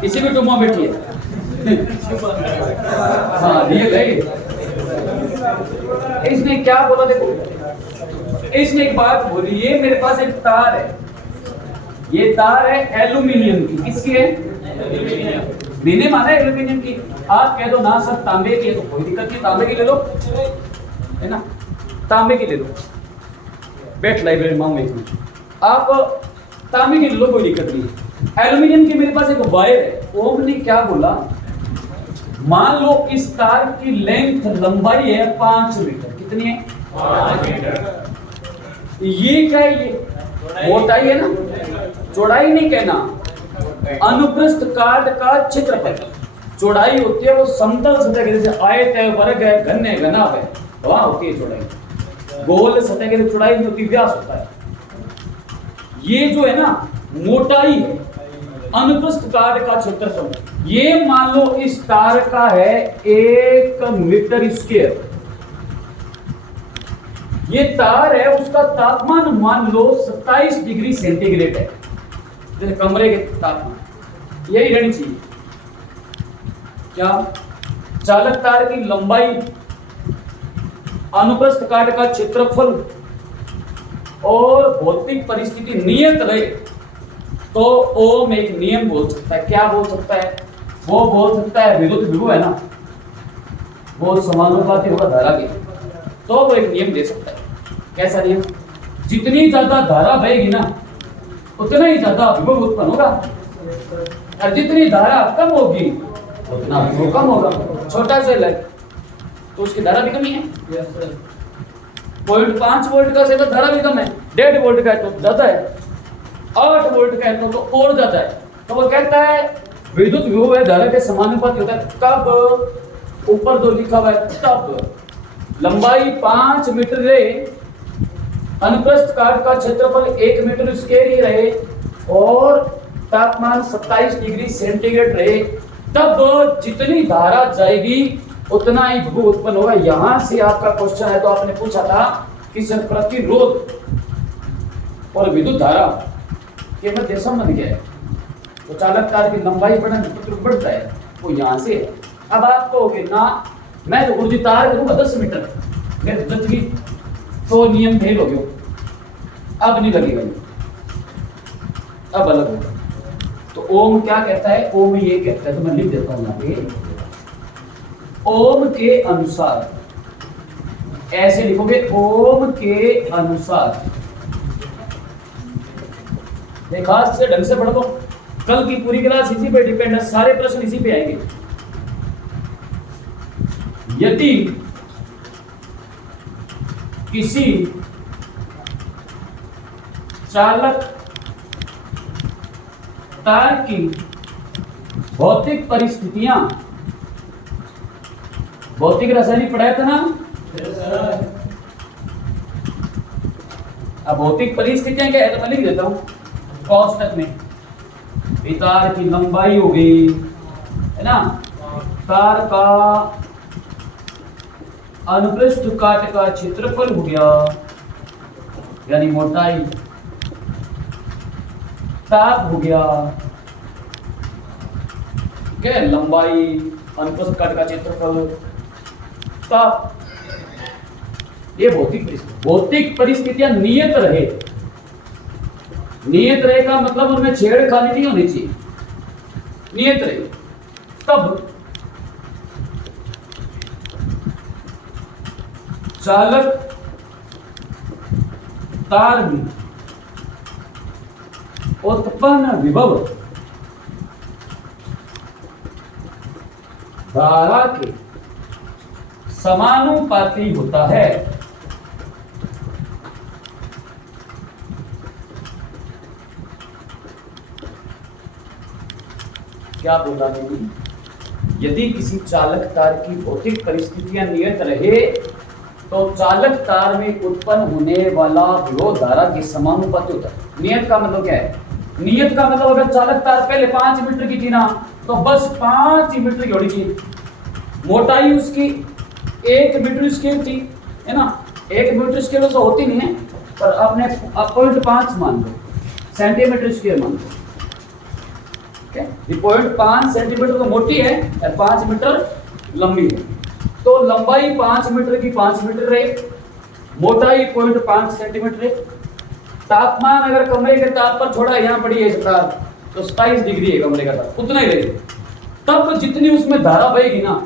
किसी भी टुमा बैठी है हाँ ये गए। इसने क्या बोला देखो, इसने एक बात बोली, ये मेरे पास एक तार है, ये तार है एल्यूमिनियम की। किसकी है? मैंने माना है एल्यूमिनियम की। आप कह दो ना सर तांबे की है, तो कोई दिक्कत नहीं, तांबे की ले लो, है ना, तांबे की ले लो। बैठ लाइब्रेरी मांग में आप तांबे की ले लो, कोई दिक्कत नहीं। एल्यूमिनियम की मेरे पास एक वायर है। ओम ने क्या बोला, मान लो इस तार की लेंथ लंबाई है 5 मीटर। कितनी है? 5 मीटर। ये क्या है? ये मोटाई है ना, चौड़ाई नहीं कहना, अनुप्रस्थ काट का क्षेत्रफल। चौड़ाई होती है वो समतल सतह के जैसे आयत है, वर्ग है, घन है, घनाभ है, वहां होती है चौड़ाई। गोल सतह के चौड़ाई नहीं होती, व्यास होता है। ये जो है ना मोटाई है, अनुप्रस्थ काट का क्षेत्रफल। ये मान लो इस तार का है 1 मीटर स्क्वायर। ये तार है, उसका तापमान मान लो 27 डिग्री सेंटीग्रेड है, जैसे कमरे के तापमान। यही रहनी चाहिए। क्या? चालक तार की लंबाई, अनुप्रस्थ काट का क्षेत्रफल और भौतिक परिस्थिति नियत रहे तो ओम एक नियम बोल सकता है। क्या बोल सकता है? वो बोल सकता है विद्युत विभव है ना, वो समानुपाती होगा धारा के, तो वो एक नियम दे सकता है। कैसा नियम? जितनी ज्यादा धारा बहेगी ना उतना ही ज्यादा विभव उत्पन्न होगा, और जितनी धारा कम होगी उतना विभव कम होगा। छोटा सा लाइट तो उसकी धारा भी कमी है। 0.5 वोल्ट का से तो धारा भी कम है, 1.5 वोल्ट का है तो ज्यादा है, 8 वोल्ट का है तो और ज्यादा है। तो वो कहता है विद्युत विभव है धारा के समानुपाती होता है। कब? ऊपर जो लिखा हुआ है तब। लंबाई 5 मीटर रहे, अनुप्रस्थ काट का क्षेत्रफल 1 मीटर स्क्वायर ही रहे और तापमान 27 डिग्री सेंटीग्रेड रहे, तब जितनी धारा जाएगी उतना ही विभव उत्पन्न होगा। यहां से आपका क्वेश्चन है, तो आपने पूछा था कि सर प्रतिरोध और विद्युत धारा के मध्य संबंध क्या है? तो चालक तार की लंबाई बढ़ता है, वो यहां से है। अब आप कहोगे ना मैं तो ऊर्जा तार करूंगा 10 मीटर, मैं तो जच गई, तो नियम फेल हो गया, अब नहीं लगेगा, अब अलग होगा। तो ओम क्या कहता है? ओम ये कहता है, तो मैं लिख देता हूं यहां पे, ओम के अनुसार, ऐसे लिखोगे, ओम के अनुसार। खास से ढंग से पढ़ दो, कल की पूरी क्लास इसी पे डिपेंड है, सारे प्रश्न इसी पे आएंगे। यदि किसी चालक तार की भौतिक परिस्थितियां, भौतिक रासायनिक पढ़ाया था ना, अब भौतिक परिस्थितियां क्या है तो मैं लिख देता हूं कोष्टक में। तार की लंबाई हो गई, है ना, तार का अनुप्रस्थ काट का क्षेत्रफल हो गया यानी मोटाई, ताप हो गया, ठीक है, लंबाई, अनुप्रस्थ काट का क्षेत्रफल, ताप। ये भौतिक परिस्थितियां नियत रहे। नियत रहे का मतलब उनमें छेड़खानी नहीं होनी चाहिए, नियत रहे, तब चालक तार में उत्पन्न विभव धारा के समानुपाती होता है। क्या बोला मैंने? यदि किसी चालक तार की भौतिक परिस्थितियां नियत रहे तो चालक तार में उत्पन्न होने वाला विभव धारा के समानुपाती होता है। नियत का मतलब क्या है? नियत का मतलब अगर चालक तार पहले 5 मीटर की थी ना, तो बस 5 मीटर की होनी चाहिए। मोटाई उसकी 1 मीटर स्क्वायर थी, है ना, 1 मीटर स्क्वायर तो होती नहीं है, पर आपने 0.5 मान लो, सेंटीमीटर स्क्वायर मान लो। ये पॉइंट 5 सेंटीमीटर तो मोटी है और 5 मीटर लंबी है, तो लंबाई 5 मीटर की 5 मीटर है, मोटाई 0.5 सेंटीमीटर है। तापमान अगर कमरे के ताप पर छोड़ा यहाँ पड़ी है तो 27 डिग्री है कमरे का ताप, उतना ही रहेगा। तब जितनी उसमें धारा बहेगी ना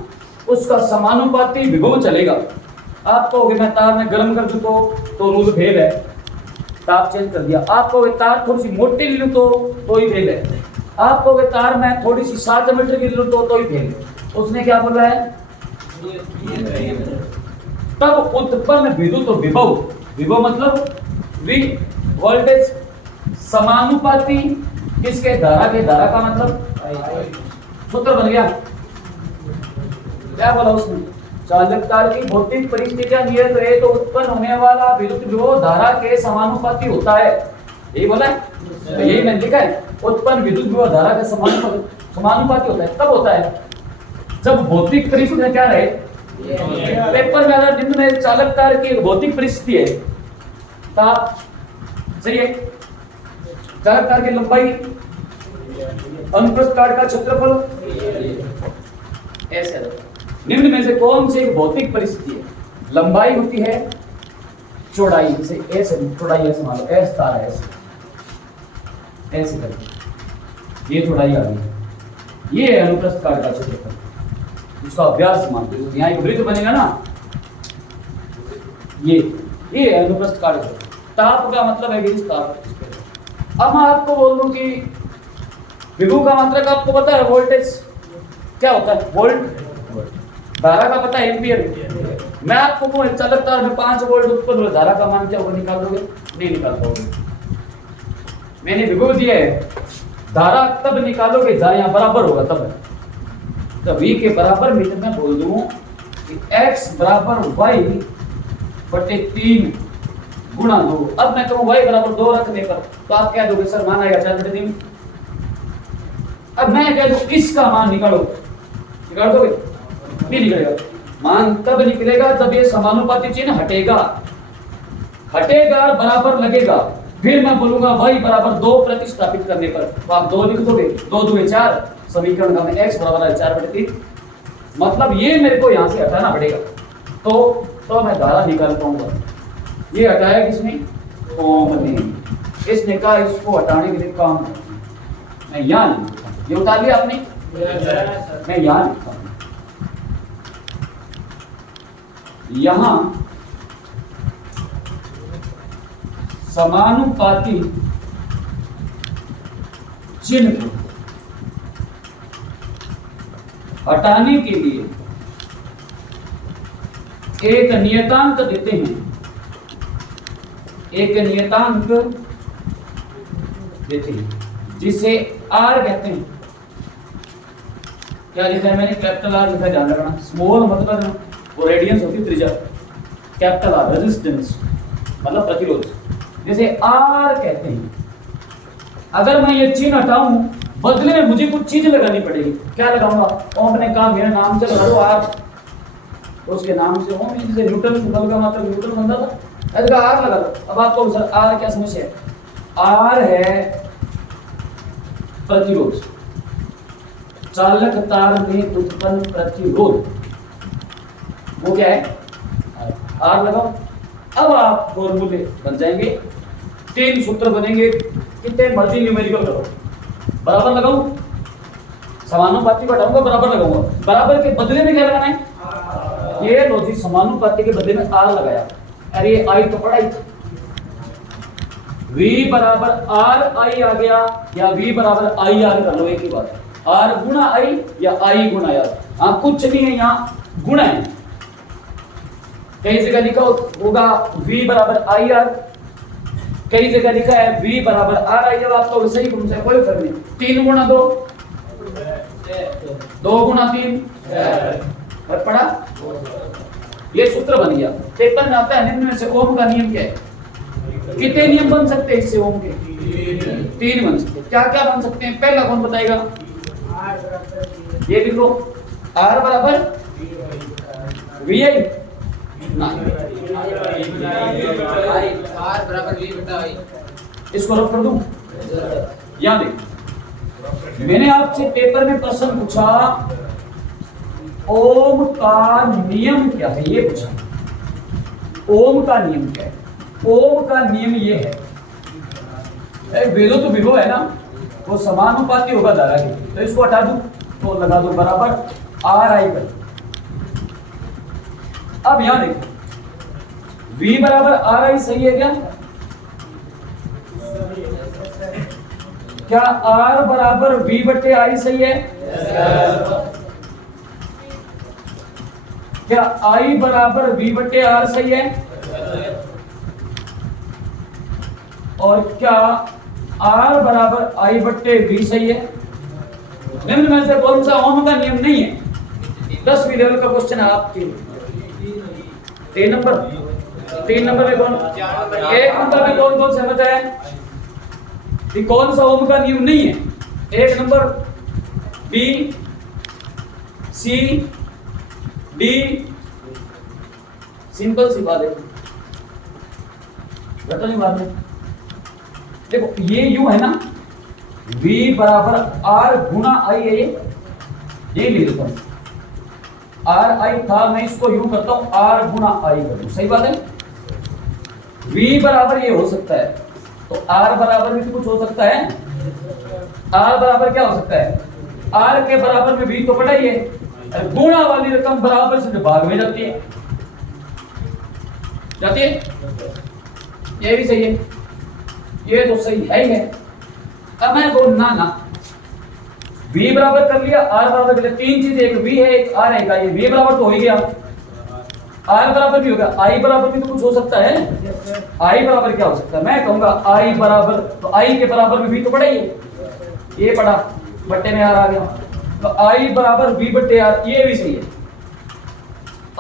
उसका समानुपाती विभव चलेगा। आप कहोगे मैं तार में गर्म कर दूं तो रूल फेल है, ताप चेंज कर दिया। आप कहोगे तार थोड़ी सी मोटी ले लूं तो ही फेल है। आप कहोगे तार में थोड़ी सी 7 मीटर की लूं तो ही फेल है। उसने क्या बोला है? तब उत्पन्न विद्युत विभव, विभव मतलब वी वोल्टेज समानुपाती किसके? धारा के। धारा का मतलब सूत्र बन गया। क्या बोला उसने? चालक तार की भौतिक परिस्थितियां नियत रहे तो उत्पन्न होने वाला विद्युत विभव धारा के समानुपाती होता है। यही बोला है, तो यही मैंने लिखा है, उत्पन्न विद्युत विभव धारा के समानुपाती होता है। कब होता है? जब भौतिक परिस्थितियां क्या रहे। पेपर में अगर निम्न में चालक तार की भौतिक परिस्थिति है, ताप सही है, चालक तार की लंबाई, अनुप्रस्थ काट का क्षेत्रफल, ऐसे निम्न में से कौन सी एक भौतिक परिस्थिति है? लंबाई होती है, चौड़ाई, जैसे ऐसे चौड़ाई ऐसे मान लो, ऐसे तार है, ऐसे करके ये चौड़ाई आ गई, ये है अनुप्रस्थ काट का क्षेत्रफल, उसका व्यास मान लो। यहाँ एक वृत्त बनेगा ना, ये है अनुप्रस्थ काट। ताप का मतलब है कि इस ताप। अब मैं आपको बोल दूं कि विभव का मात्रक आपको पता है, वोल्टेज क्या होता है? वोल्ट। धारा का पता है, एम्पियर। मैं आपको कहूं चालक तार में 5 वोल्ट उत्पन्न हुआ, धारा का मान क्या होगा? निकाल दोगे? नहीं निकाल पाओगे। मैंने विभव दिया है, धारा तब निकालोगे जहां यहाँ बराबर होगा तब। तो v के बराबर मीटर में बोल दूं कि x बराबर y बटे 3 गुणा 2। अब मैं कहूं y बराबर 2 रखने पर तो आप क्या दोगे? सर मान आएगा 4 बटे 3। अब मैं कह दूं इसका मान निकालो, निकाल दोगे? नहीं निकलेगा। मान तब निकलेगा जब ये समानुपाती चिन्ह हटेगा, बराबर लगेगा। फिर मैं बोलूंगा y बराबर 2 प्रतिस्थापित करने पर तो आप 2 लिख दोगे, 2 दूगे 4, समीकरण का में x बराबर है 4 बटे 3। मतलब ये मेरे को यहाँ से हटाना पड़ेगा तो मैं धारा निकाल पाऊंगा। ये हटाया किसने? ओम ने। इसने कहा इसको हटाने के लिए काम मैं यहाँ नहीं लिखता। ये उतार लिया आपने? मैं यहाँ लिखता हूँ। यहां समानुपाती चिन्ह को हटाने के लिए एक नियतांक देते हैं, जिसे R कहते हैं। क्या लिखा है मैंने? कैपिटल R लिखा, ध्यान रखना। स्मॉल मतलब वो रेडियंस होती है त्रिज्या, कैपिटल R रेजिस्टेंस मतलब प्रतिरोध, जैसे R कहते हैं। अगर मैं ये चिन्ह हटाऊं, बदले में मुझे कुछ चीज लगानी पड़ेगी। क्या लगाऊंगा? ओम ने कहा मेरे नाम से लगा दो R, उसके नाम से ओम, जैसे न्यूटन बल का मतलब न्यूटन बनता था, ऐसे का R लगा दो। अब आपको सर R क्या समस्या है? R है प्रतिरोध, चालक तार में उत्पन्न प्रतिरोध, वो क्या है? R लगाओ। अब आप फॉर्मूले बन जाएंगे, 3 सूत्र बनेंगे, कितने मर्जी न्यूमेरिकल करो। बराबर लगाऊं, समानुपाती बढ़ाऊंगा, बराबर लगाऊंगा। बराबर के बदले में क्या लगाना है? ये लो जी, समानुपाती के बदले में R लगाया। अरे ये I तो पड़ा ही था। V बराबर R I आ गया, या V बराबर I R कर लो, एक ही बात है। R गुणा I या I गुणा R। हाँ, कुछ नहीं है, यहाँ गुणा है। कई जगह लिखा होगा V बराबर I R, कई जगह लिखा है V बराबर R I। जब आपको सही गुण से कोई फर्क नहीं। 3 गुणा 2, 2 गुणा 3, फर्क पड़ा? ये सूत्र बन गया। पेपर में आता है निम्न में से ओम का नियम क्या है? कितने नियम बन सकते हैं इससे ओम के? 3 बन सकते हैं। क्या क्या बन सकते हैं? पहला कौन बताएगा? ये लिख लो, R बराबर VI, इसको रफ कर दूं, यहाँ देखो, मैंने आपसे पेपर में प्रश्न पूछा ओम का नियम क्या है, ये पूछा। ओम का नियम क्या है? ओम का नियम ये है, विद्युत विभव है ना, वो समानुपाती होगा धारा के, तो इसको हटा दूं तो लगा दो बराबर आर आई पर। अब यहां देखो, V बराबर आर आई सही है क्या? क्या R बराबर V बटे आई सही है? क्या I बराबर V बटे R सही है? और क्या R बराबर I बटे V सही है? निम्न में से कौन सा ओम का नियम नहीं है? 10वीं लेवल का क्वेश्चन है आपके। 3 नंबर में कौन? 1 नंबर में कौन कौन सहमत है कि कौन सा ओम का नियम नहीं है? 1 नंबर, B, C, D। सिंपल सी बात है, घटना नहीं बात है। देखो ये यूं है ना, V बराबर R गुना I है, ये लिख देता हूं। R I था, मैं इसको यूं करता हूं R गुना I कर दूं, सही बात है। V बराबर ये हो सकता है, तो R बराबर भी तो कुछ हो सकता है। R बराबर क्या हो सकता है? R के बराबर में V तो पड़ा ही है, गुणा वाली रकम बराबर से भाग में जाती है, ये भी सही है, ये तो सही है ही है। अब मैं बोल ना V बराबर कर लिया, R बराबर कर लिया, 3 चीजें, एक V है एक R है, ये V बराबर तो हो ही गया, R बराबर भी होगा, I बराबर भी तो कुछ हो सकता है। I बराबर क्या हो सकता है? मैं कहूंगा I बराबर, तो I के बराबर में V तो पड़ा ही है, ये पड़ा, बट्टे में R आ गया, तो I बराबर V बट्टे R, ये भी सही है।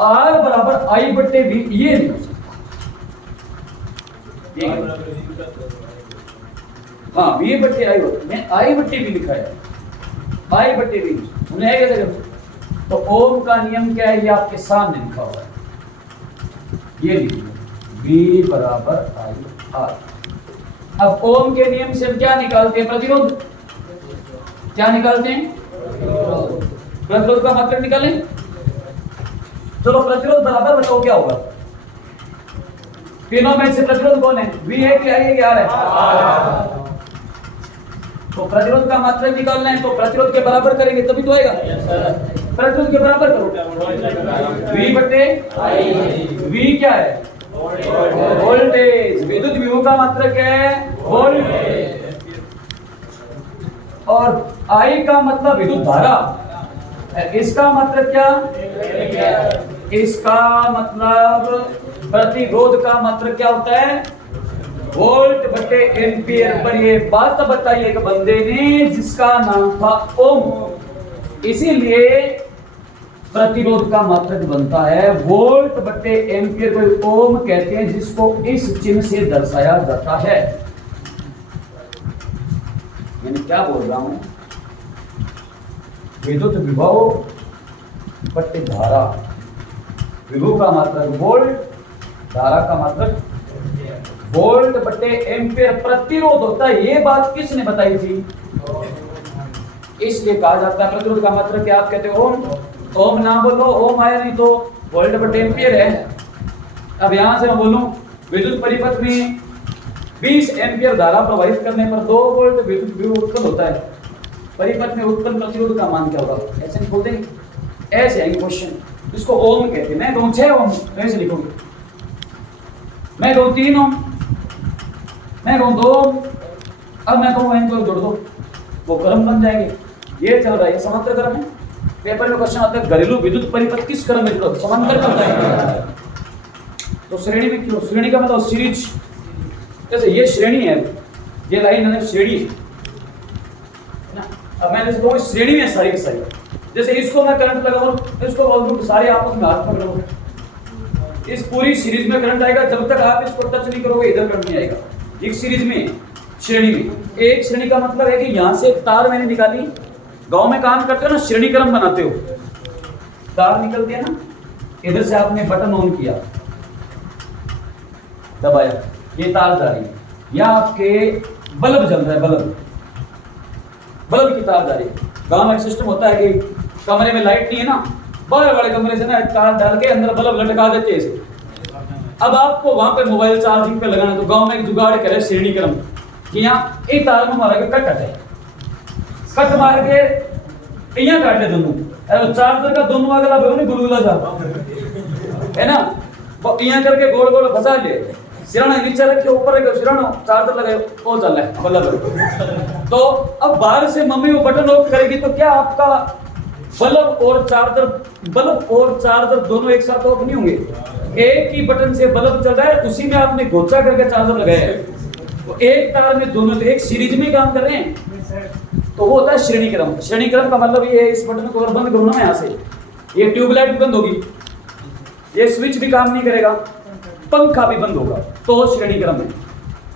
R बराबर I बट्टे V, ये नहीं हो सकता। हाँ, V बट्टे I होता है, मैं I बट्टे V लिखा है, I बट्टे V सुने है कैसे? तो ओम का नियम क्या है, ये आपके सामने लिखा हुआ है, ये लिखिए V बराबर I R। अब ओम के नियम से हम क्या निकालते हैं? प्रतिरोध। क्या निकालते हैं? प्रतिरोध का मात्रक निकालें। चलो प्रतिरोध बराबर बताओ क्या होगा? तीनों में से प्रतिरोध कौन है? V है कि I है कि R है? तो प्रतिरोध का मात्रक निकालना है, तो प्रतिरोध के बराबर करेंगे तभी तो आएगा। प्रतिरोध के बराबर करो, V बटे V क्या है? वोल्टेज। विद्युत विभव का मात्रक है वोल्टेज, और I का मतलब विद्युत धारा, इसका मतलब क्या? इसका मतलब प्रतिरोध का मतलब क्या होता है? वोल्ट बटे एम्पियर पर। ये बात बताई एक बंदे ने जिसका नाम था ओम, इसीलिए प्रतिरोध का मात्रक बनता है वोल्ट बटे एम्पियर को ओम कहते हैं, जिसको इस चिन्ह से दर्शाया जाता है। मैंने क्या बोल रहा हूं? विद्युत विभव बटे धारा, विभव का मात्रक वोल्ट, धारा का मात्रक वोल्ट बटे एम्पियर प्रतिरोध होता है। ये बात किसने बताई थी? इसलिए कहा जाता है प्रतिरोध का मात्रक क्या? आप कहते हो ओम, ओम ना बोलो, ओम आया नहीं तो वोल्ट बटे एम्पियर है। अब यहां से मैं बोलूं विद्युत परिपथ में 20 एम्पियर धारा प्रवाहित करने पर 2 वोल्ट विद्युत विभव उत्पन्न होता है, परिपथ में उत्पन्न प्रतिरोध का मान क्या होगा? ऐसे नहीं बोल देंगे, ऐसे आएंगे क्वेश्चन। इसको ओम कहते हैं। मैं कहूं 6 ओम, तो ऐसे लिखोगे। मैं कहूं 3 ओम, मैं कहूं 2 ओम, अब मैं कहूं इनको जोड़ दो, वो क्रम बन जाएंगे। ये चल रहा है, ये समांतर क्रम है। पेपर में क्वेश्चन आता है घरेलू विद्युत परिपथ किस क्रम में जुड़ा? समांतर क्रम है। तो श्रेणी में क्यों? श्रेणी का मतलब सीरीज। जैसे ये श्रेणी है, ये लाइन है, श्रेणी है ना। अब मैं जैसे कहूं श्रेणी में सारी की सारी, जैसे इसको मैं करंट लगाऊं, इसको बोल दूं सारे आपस में हाथ पकड़ लो, इस पूरी सीरीज में करंट आएगा। जब तक आप इसको टच नहीं करोगे इधर करंट नहीं आएगा। एक सीरीज में, श्रेणी में। एक श्रेणी का मतलब है कि यहां से तार मैंने निकाली, गांव में काम करते हो ना, श्रेणी क्रम बनाते हो, तार निकलती है ना, इधर से आपने बटन ऑन किया, दबाया, ये तार जा रही है, या आपके बल्ब जल रहा है, बल्ब की तार जा रही है। गाँव में एक सिस्टम होता है कि कमरे में लाइट नहीं है ना, बाहर वाले कमरे से ना तार डाल के अंदर बल्ब लटका देते हैं इसे। अब आपको वहां पे मोबाइल चार्जिंग पे लगाना, तो गांव में एक जुगाड़ करे श्रेणी क्रम कि यहाँ एक तार में मारा के कट है, कट मार के यहाँ काटे दोनों, अरे चार्जर का दोनों अगला भी नहीं गुलगुला जा है ना, वो यहाँ करके गोल गोल फंसा ले, सिराना नीचे रखे ऊपर रखे, सिराना चार्जर लगाए वो चल रहा है बल्ब। तो अब बाहर से मम्मी वो बटन ऑफ करेगी तो क्या आपका बल्ब और चार्जर दोनों एक साथ ऑफ नहीं होंगे? एक ही बटन से बल्ब चल रहा है, उसी में आपने घोचा करके चार्जर लगाया है, तो एक तार में दोनों तो एक सीरीज में काम कर रहे हैं, तो वो होता है श्रेणी क्रम। श्रेणी क्रम का मतलब ये है, इस बटन को अगर बंद करूँ ना यहाँ से, ये ट्यूबलाइट भी बंद होगी, ये स्विच भी काम नहीं करेगा, पंखा भी बंद होगा, तो श्रेणी क्रम है।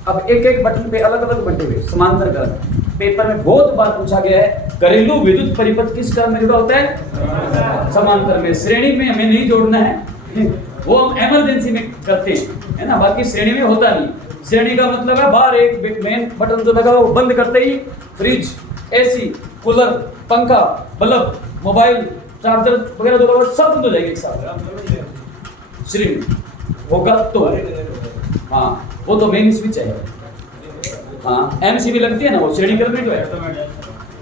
अब एक एक बटन पे अलग अलग बंटे हुए समांतर क्रम। पेपर में बहुत बार पूछा गया है, घरेलू विद्युत परिपथ किस क्रम में जुड़ा होता है? समांतर में। श्रेणी में हमें नहीं जोड़ना है, वो हम इमरजेंसी में करते हैं, है ना, बाकी श्रेणी में होता नहीं। श्रेणी का मतलब है बाहर एक मेन बटन जो लगा वो बंद करते ही फ्रिज, एसी, कूलर, पंखा, बल्ब, मोबाइल, चार्जर वगैरह जो लगा सब बंद हो जाएंगे एक साथ। श्रेणी होगा तो हाँ, वो तो मेन स्विच है। हाँ, एमसीबी लगती है ना, वो श्रेणी क्रम में तो है,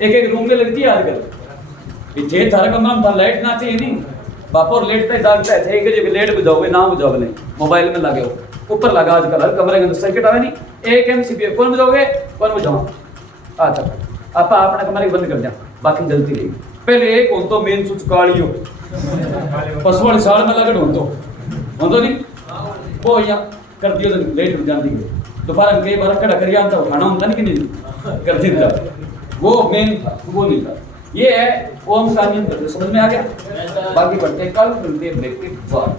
एक एक रूम में लगती है आजकल। जे थारा कमरा में लाइट ना चाहिए नहीं, बापोर लेटता है जागता है, एक जगह लेट बुझाओगे ना बुझाओगे नहीं, मोबाइल में लगे हो ऊपर लगा, आजकल हर कमरे के अंदर सर्किट आवे नहीं, एक एमसीबी कौन बुझाओगे कौन बुझाओ, अच्छा आप अपने कमरे बंद कर दिया, बाकी जलती रहेगी। पहले एक हो तो मेन स्विच काली हो, पसवाड़ साल में लगट हो तो नहीं, वो यहाँ कर दियो तो लेट हो जाती है। दोपहर में कई बार खड़ा कर आता खाना होता नहीं कि नहीं कर देता, वो मेन था, वो नहीं था। ये है ओम का नियम करते, समझ में आ गया? बाकी बढ़ते कल मिलते हैं ब्रेक के बाद।